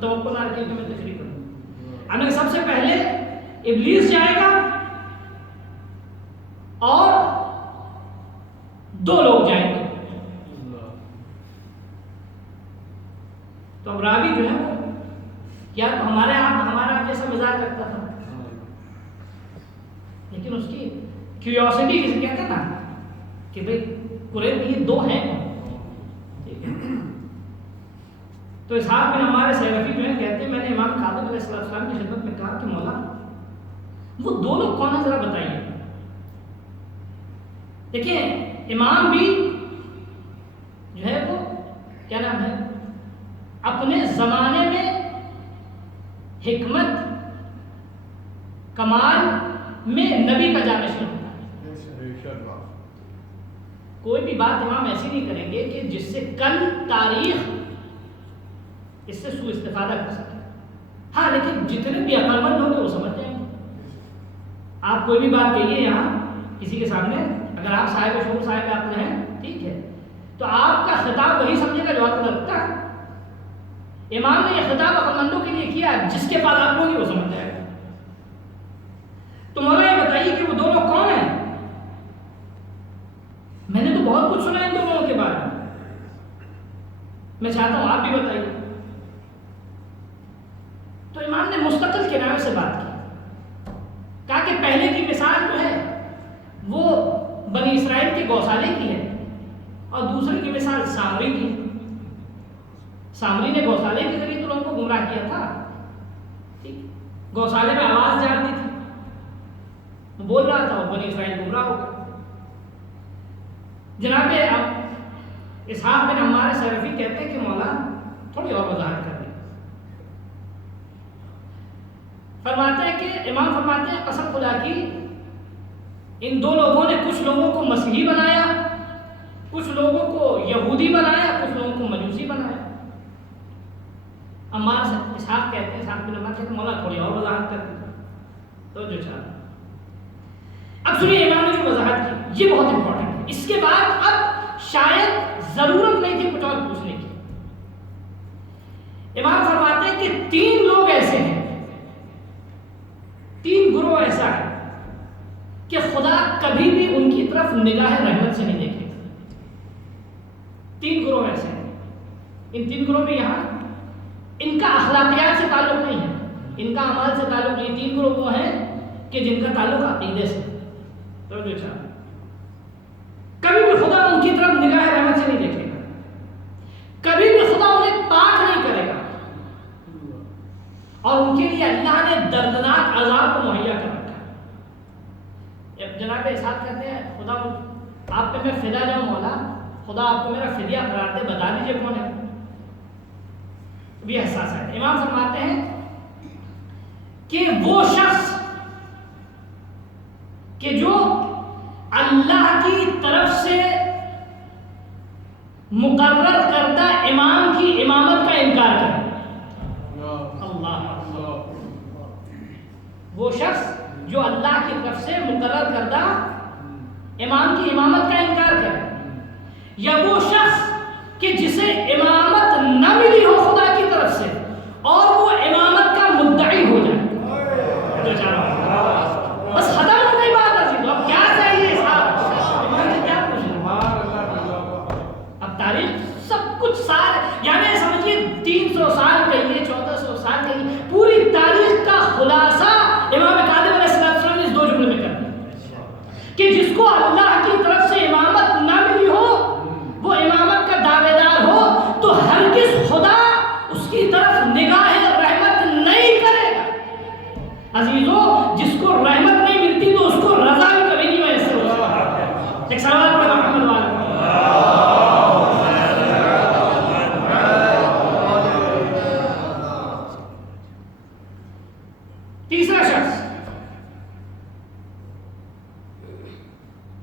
توقع نہ رکھیے کہ میں تشریح کروں. ہمیں سب سے پہلے ابلیس جائے گا اور 2 لوگ جائیں گے. تو اب راوی جو ہے وہ یا تو ہمارا جیسا مزاج رکھتا تھا، لیکن اس کی کیوریوسٹی جسے کہتے ہیں نا کہ بھئی قریب یہ 2 ہیں. ٹھیک ہے، تو اسحاق بن عمار سیرفی جو ہیں کہتے ہیں میں نے امام کاظم علیہ السلام کی خدمت میں کہا کہ مولا وہ دونوں کون ہیں ذرا بتائیے. دیکھیں امام بھی جو ہے وہ کیا نام ہے اپنے زمانے میں حکمت کمال میں نبی کا جانشین ہوتا ہے. کوئی بھی بات امام ایسی نہیں کریں گے کہ جس سے کل تاریخ اس سے سوء استفادہ کر سکے. ہاں لیکن جتنے بھی عقل مند ہوں گے وہ سمجھ جائیں گے. آپ کوئی بھی بات کہیے یہاں کسی کے سامنے, اگر آپ صاحب شعور صاحب عقل ہیں ٹھیک ہے, تو آپ کا خطاب وہی سمجھے گا جو عقل رکھتا ہے. امام نے یہ خطاب عقل مندوں کے لیے کیا, جس کے پاس عقل ہوگی وہ سمجھ جائے گا. تو مولا یہ بتائیے کہ وہ دونوں کون ہیں؟ میں نے تو بہت کچھ سنا ان دونوں کے بارے میں, میں چاہتا ہوں آپ بھی بتائیے. تو امام نے مستقل کنارے سے بات کی, کہا کہ پہلے کی مثال جو ہے وہ بنی اسرائیل کے گوسالے کی ہے, اور دوسرے کی مثال سامری کی. سامری نے گوسالے کے ذریعے تو لوگوں کو گمراہ کیا تھا, ٹھیک, گوسالے میں آواز جان دی تھی, وہ بول رہا تھا, اور بنی اسرائیل گمراہ ہو گیا. جناب اسحاق بن عمار سیرفی کہتے ہیں کہ مولا تھوڑی اور وضاحت کر دیں. فرماتے ہیں کہ امام فرماتے ہیں قسم خدا کی ان دو لوگوں نے کچھ لوگوں کو مسیحی بنایا, کچھ لوگوں کو یہودی بنایا, کچھ لوگوں کو مجوسی بنایا. عمار سے اسحاق کہتے ہیں, اسحاق بن عمار کہتے ہیں مولا تھوڑی اور وضاحت کر دیں. تو جو چاہتا اب سنیے امام نے جو وضاحت کی یہ بہت امپورٹنٹ ہے. اس کے بعد اب شاید ضرورت نہیں تھی کچھ اور پوچھنے کی. امام فرماتے ہیں کہ تین لوگ ایسے ہیں, تین گروہ ایسا ہے کہ خدا کبھی بھی ان کی طرف نگاہ رحمت سے نہیں دیکھے. تین گروہ ایسے ہیں. ان تین گروہ میں یہاں ان کا اخلاقیات سے تعلق نہیں ہے, ان کا اعمال سے تعلق نہیں. تین گروہ وہ ہیں کہ جن کا تعلق عقیدے سے. تو جو چاہتا کبھی بھی خدا ان کی طرف نگاہ رحمت سے نہیں دیکھے گا, کبھی بھی خدا انہیں پاک نہیں کرے گا, اور ان کے لیے اللہ نے دردناک عذاب کو مہیا کر رکھا ہے. جناب اسحاق کہتے ہیں خدا آپ پہ میں فدا جاؤں مولا, خدا آپ کو میرا فدیہ قرار دے, بتا دیجیے کون ہے. بھی احساس ہے. امام فرماتے ہیں کہ وہ شخص کہ جو اللہ کی طرف سے مقرر کردہ امام کی امامت کا انکار کرے. وہ شخص جو اللہ کی طرف سے مقرر کردہ امام کی امامت کا انکار کرے, یا وہ شخص کہ جسے امامت نہ ملی ہو خدا کی طرف سے اور وہ امامت کا مدعی ہو جائے. بس ختم ہو گئی بات. تو اب کیا چاہیے صاحب, امام سے کیا پوچھنا. اب تاریخ سب کچھ سال یعنی سمجھیے 300 سال کہیے 1400 سال کہیے, پوری تاریخ کا خلاصہ امام کاظم علیہ السلام نے اس دو جملے میں کر دیا کہ جس کو اللہ کی طرف سے امامت نہ ملی ہو, وہ امامت کا دعوے دار ہو, تو ہرگز خدا اس کی طرف نگاہ رحمت نہیں کرے گا. عزیزوں, جس کو رحمت نہیں ملتی تو اس کو رضا بھی کبھی نہیں میسر ہو سکتا. ایک سوال پڑھا محمد والا.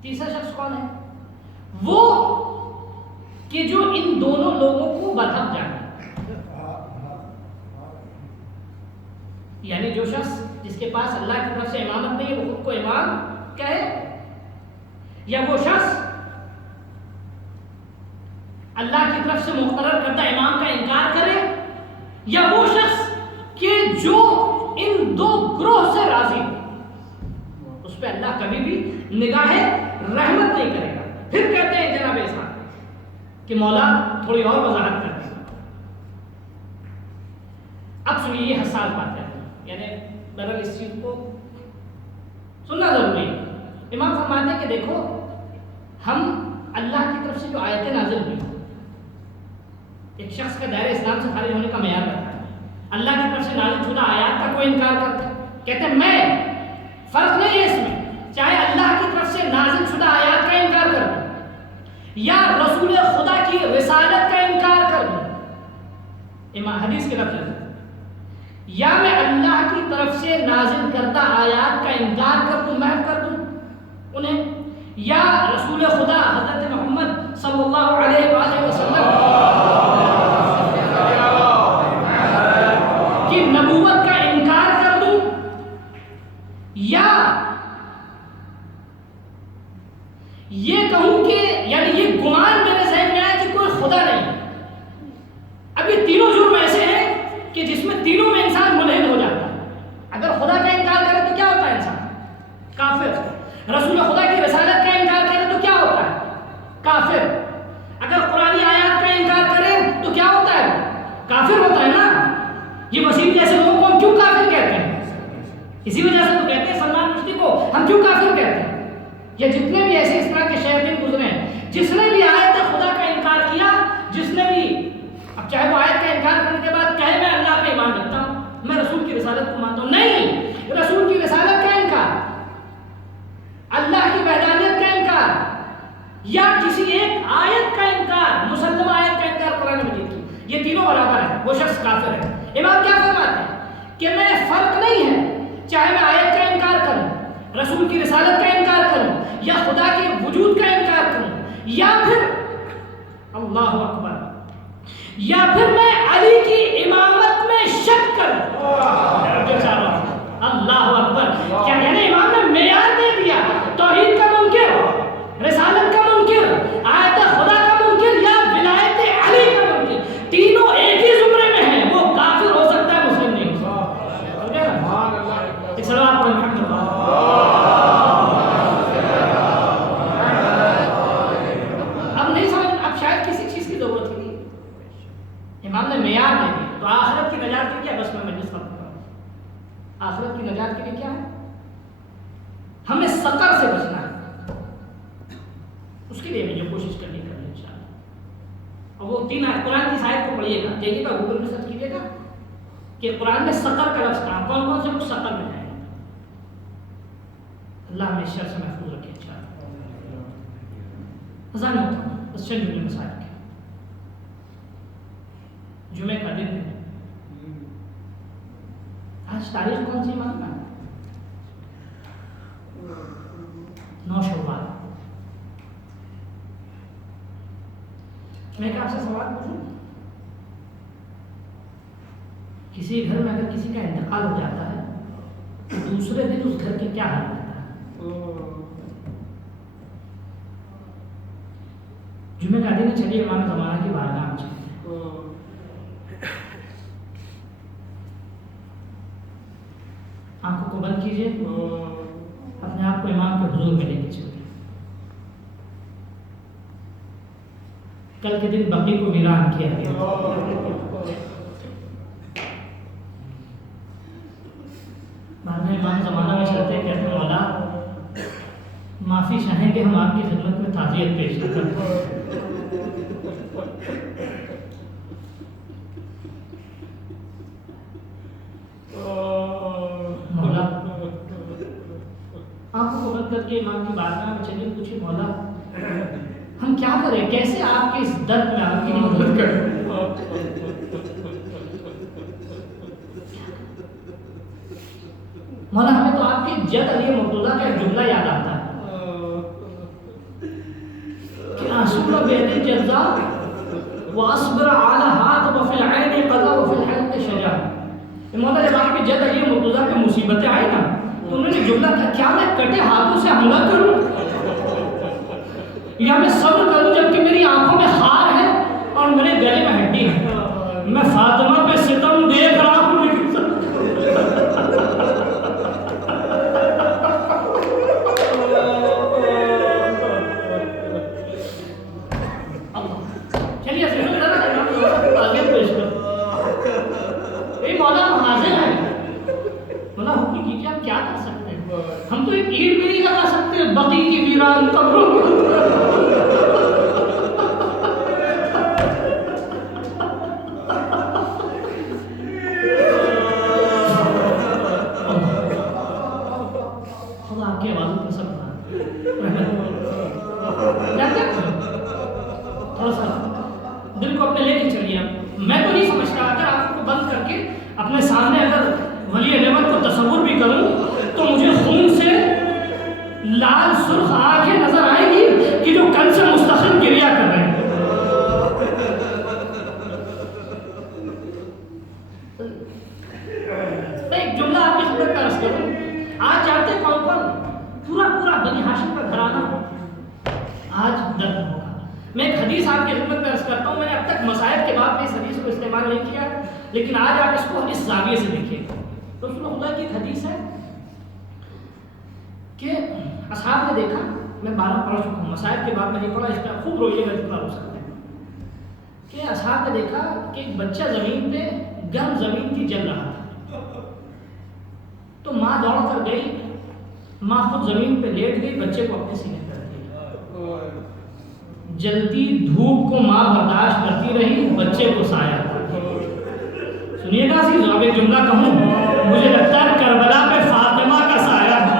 تیسرا شخص کون ہے؟ وہ کہ جو ان دونوں لوگوں کو برحق جانے, یعنی جو شخص جس کے پاس اللہ کی طرف سے امامت نہیں ہے وہ خود کو امام کہے, یا وہ شخص اللہ کی طرف سے مقرر کردہ امام کا انکار کرے, یا وہ شخص کہ جو ان دو گروہ سے راضی ہو, اس پہ اللہ کبھی بھی نگاہ رحمت نہیں کرے گا. پھر کہتے ہیں جناب اسحاق کہ مولا تھوڑی اور وضاحت کر دیں. اب سنیے یہ حساس بات ہے, یعنی بہرحال اس چیز کو سننا ضروری ہے. امام فرماتے ہیں کہ دیکھو ہم اللہ کی طرف سے جو آیتیں نازل ہوئی ایک شخص کا دائرہ اسلام سے خارج ہونے کا معیار رکھتا ہے. اللہ کی طرف سے نازل شدہ آیات کا کوئی انکار کرتا ہے, کہتے ہیں میں فرق نہیں ہے اس میں, چاہے اللہ کی طرف سے نازل شدہ آیات کا انکار کر دوں یا رسول خدا کی رسالت کا انکار کر دوں, امام حدیث کے لفظ ہے, یا میں اللہ کی طرف سے نازل کرتا آیات کا انکار کر دوں, محو کر دوں انہیں, یا رسول خدا حضرت محمد صلی اللہ علیہ وآلہ وسلم کی نبوت کا انکار کر دوں, یا یہ کہوں کہ یعنی یہ گمان میرے ذہن میں آیا کہ کوئی خدا نہیں. اب یہ تینوں جرم ایسے ہیں کہ جس میں تینوں میں انسان ملحد ہو جاتا ہے. اگر خدا کا انکار کرے تو کیا ہوتا ہے انسان؟ کافر. رسول خدا کی رسالت کا انکار کرے تو کیا ہوتا ہے؟ کافر. اگر قرآنی آیات کا انکار کرے تو کیا ہوتا ہے؟ کافر ہوتا ہے نا. یہ مسیح جیسے لوگوں کو ہم کیوں کافر کہتے ہیں؟ اسی وجہ سے تو کہتے ہیں سلمان رشدی کو ہم کیوں کافر کہتے ہیں. یا جتنے بھی ایسے اس طرح کے شیاطین گزرے ہیں, جس نے بھی آیت خدا کا انکار کیا, جس نے بھی, اب چاہے وہ آیت کا انکار کرنے کے بعد کہے میں اللہ پہ ایمان رکھتا ہوں, میں رسول کی رسالت کو مانتا ہوں, نہیں, رسول کی رسالت کا انکار, اللہ کی وحدانیت کا انکار, یا کسی ایک آیت کا انکار, مسلمہ آیت کا انکار قرآن مجید کی, یہ تینوں برابر ہیں, وہ شخص کافر ہے. امام کیا فرماتے ہیں کہ میں فرق نہیں ہے, چاہے میں آیت کا انکار کروں, رسول کی رسالت کا انکار کروں, یا خدا کے وجود کا انکار کروں, یا پھر اللہ اکبر, یا پھر میں علی کی امامت میں شک کروں. اللہ اکبر, کیا یعنی امام نے معیار دے دیا, توحید کا منکر, رسالت کا منکر, آیت خدا کا منکر, یا ولایت علی کا منکر, تینوں ایک ہی زمرے میں ہیں, وہ کافر ہو سکتا ہے, مسلم نہیں. ایک سلام پڑھیں الحمدللہ. اب نہیں سمجھ, اب شاید کسی چیز کی ضرورت ہی نہیں, امام نے معیار دے دیا. تو آخرت کی نجات کے کیا, بس میں مجلس ختم کروں, آخرت کی نجات کے لیے کیا ہے, ہمیں سقر سے بچنا ہے, اس کے لیے ہمیں جو کوشش کرنی کرنی انشاءاللہ. اور وہ تین قرآن کی آیت کو پڑھیے گا, دیکھیے گا, گوگل میں سرچ کیجیے گا کہ قرآن میں سقر کا لفظ کہاں, کون کون سے لوگ سقر میں جائیں گے. اللہ ہمیں شر سے محفوظ رکھے انشاءاللہ. اذان ہوتا ہوں, بس چند جملے مسائل کے. جمعہ کا دن ہے, آج تاریخ کون سی ماننا, 9 شوال. میں آپ سے سوال پوچھوں, کسی گھر میں اگر کسی کا انتقال ہو جاتا ہے تو دوسرے دن اس گھر کے کیا حال رہتا ہے؟ جمعہ کا دن, چلیے امام زمانہ کی بارگاہ میں چلتے ہیں. آنکھوں کو بند کیجیے, اپنے آپ کو امام کے حضور میں لے کے چلتے. کل کے دن بقی کو ویران کیا گیا. امام زمانہ میں چلتے ہیں, کہتے ہیں مولا معافی چاہیں کہ ہم آپ کی خدمت میں تعزیت پیش نہ کرتے. مولا آنکھوں کو بند کر کے امام کی بارگاہ میں چلیے, پوچھیے مولا ہم کیا کریں, کیسے آپ کے اس درد میں آپ کی مدد کریں. مولا ہمیں تو آپ کے جد علی مرتضیٰ کا ایک جملہ یاد آتا ہے کہ آنسو بید جزا واصبر علی ہاتھ وفی العین قضا وفی الحلق شجا. مولا جب آپ کے جد علی مرتضیٰ پہ مصیبتیں آئی نا تو انہوں نے جملہ کہا, کیا میں کٹے ہاتھوں سے حملہ کروں یا میں صبر کروں جبکہ میری آنکھوں میں خار ہے اور میرے گلے میں ہڈی ہے. میں فاطمہ پہ ستم دیکھ رہا ہوں. ہم تو ایک اینٹ بھی نہیں لگا سکتے بقی کی ویران قبروں میں ایک حدیث آپ کی خدمت میں عرض کرتا ہوں، میں نے اب تک مصائب کے بعد اس حدیث کو استعمال نہیں کیا، لیکن آج آپ اس کو اس زاویے سے دیکھیں۔ رسول اللہ کی ایک حدیث ہے کہ اصحاب نے دیکھا، میں 12 پڑھ چکا ہوں، مصائب کے بعد میں نہیں پڑھا، اس کا خوب روئیے میں جتنا ہو سکتا ہے، کہ اصحاب نے دیکھا کہ ایک بچہ زمین پہ گرم زمین تھی جل رہا تھا، تو ماں دوڑ کر گئی، ماں خود زمین پہ لیٹ گئی، بچے کو اپنے سینے پہ رکھ دیا، جلتی دھوپ کو ماں برداشت کرتی رہی، بچے کو سایہ تھا۔ سنیے گا سی اب ایک جملہ کہوں، مجھے لگتا ہے کربلا پہ فاطمہ کا سایہ تھا۔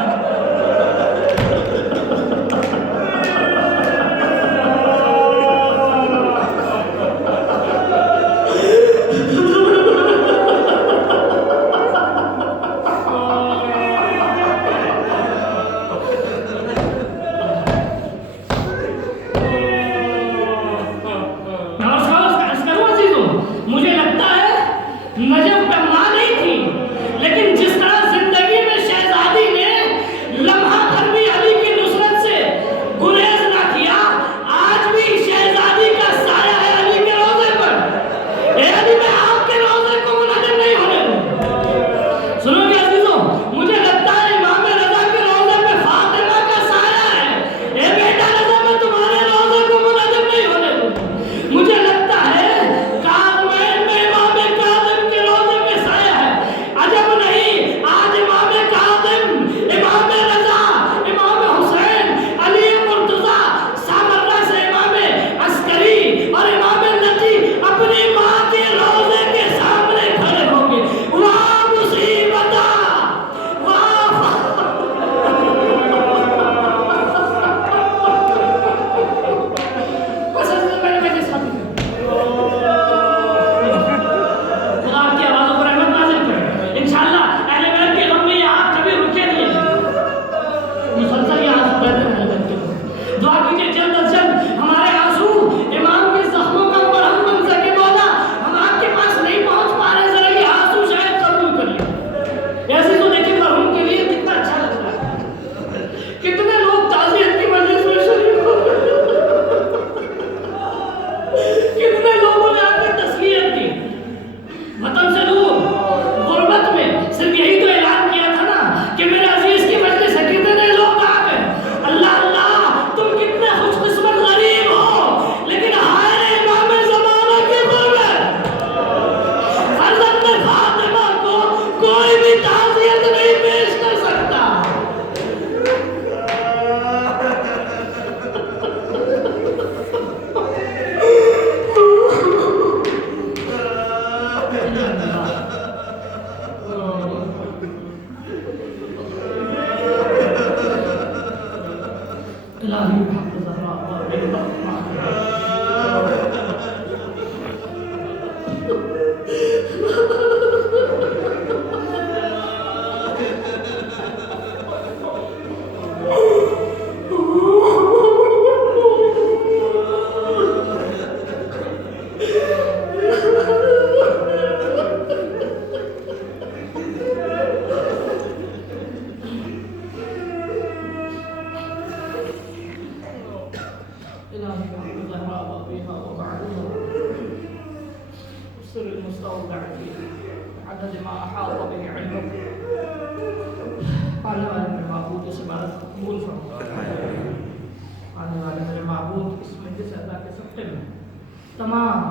تمام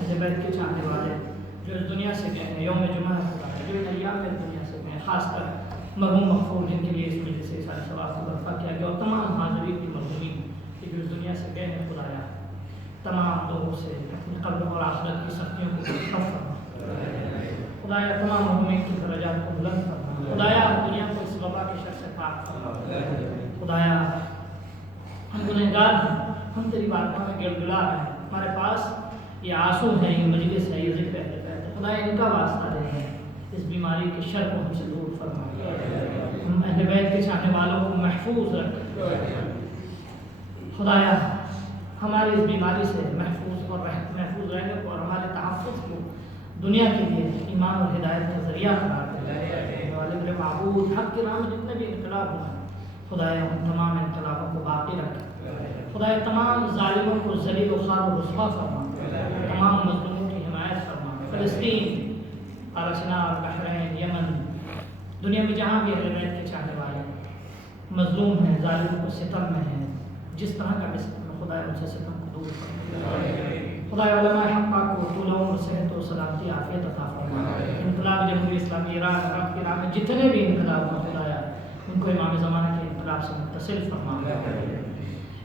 اہل بیت کے چاہنے والے جو اس دنیا سے گئے ہیں، یوم جمعہ جو ان ایام میں دنیا سے گئے، خاص کر مرحوم مغفور جن کے لیے اس مجلس سے سارے ثواب کو برپا کیا گیا، اور تمام حاضرین کی مرحومین کہ جو اس دنیا سے گئے ہیں، خدایا تمام لوگوں سے اپنی قبر اور آخرت کی سختیوں کو کم فرما، خدایا تمام مرحومین کی درجات کو بلند فرما، خدایا دنیا کو اس وبا کے شر سے پاک فرما، خدایا ہم گنہگار ہیں، ہم تیری بارگاہ میں گڑگڑا ہیں، ہمارے پاس یہ آنسو ہے، یہ مجلس ہے، یہ ذکر ہے، خدا ان کا واسطہ دے ہیں، اس بیماری کے شر کو ہم سے دور فرما، ہم اہل بیت کے چاہنے والوں کو محفوظ رکھ، خدایا ہماری اس بیماری سے محفوظ رہنے کو اور ہمارے تحفظ کو دنیا کے لیے ایمان اور ہدایت کا ذریعہ قرار دے، والد معبود حق کی راہ میں جتنے بھی انقلاب ہونا خدایا ان تمام انقلابوں کو باقی رکھ، خدایا تمام ظالموں کو ذلیل و خوار و رسوا فرما، تمام مظلوموں کی حمایت فرما۔ فلسطین، پالستین، بحرین، یمن، دنیا میں جہاں بھی اہل بیت کے چاہنے والے مظلوم ہیں، ظالموں کو ستم میں ہیں، جس طرح کا بھی ستم ہے، خدایا ان سے ستم کو دور فرما۔ خدایا علماء حقہ کو طول عمر، صحت و سلامتی، عافیت عطا فرما۔ انقلاب جمہوری اسلامی ایران، عراق کے عراق میں جتنے بھی انقلاب ہیں خدایا ان کو امام زمانہ کے انقلاب سے متصل فرما،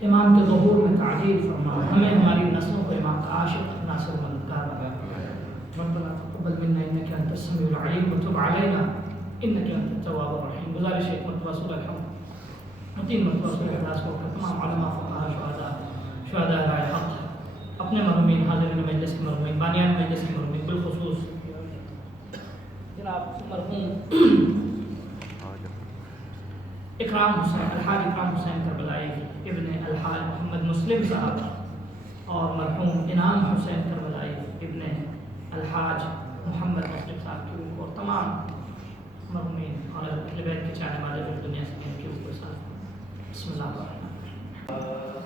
امام کے ظہور میں تعجیل فرما، ہمیں ہماری نسلوں کو امام کا عاشق، ناصر و مددگار بنا۔ ربنا تقبل منا انك انت السميع العليم وتب علينا انك انت التواب الرحيم۔ گزارش ہے مرتبہ سورہ الحمد، 3 مرتبہ سورہ اخلاص کو تمام علماء، فقہاء، شہداء رائے حق، اپنے مرحومین، حاضرین مجلس کے مرحومین، بانیان مجلس کے مرحومین، بالخصوص جناب مرحوم اکرام حسین، الحاج اکرام حسین کربلائی ابن الحاج محمد مسلم صاحب، اور مرحوم انعام حسین کربلائی ابن الحاج محمد مسلم صاحب کی، اور تمام مرحومین اور اہل بیت کے چاہنے والے جو دنیا سے ان کے اوپر ساتھ۔ بسم اللہ الرحمن الرحیم۔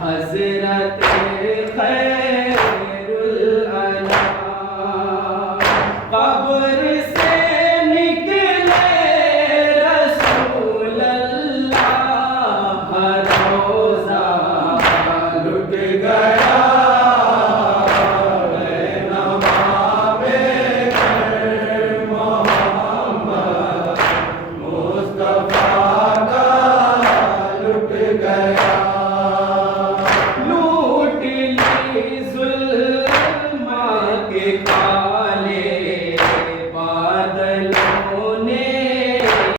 حضرت خیر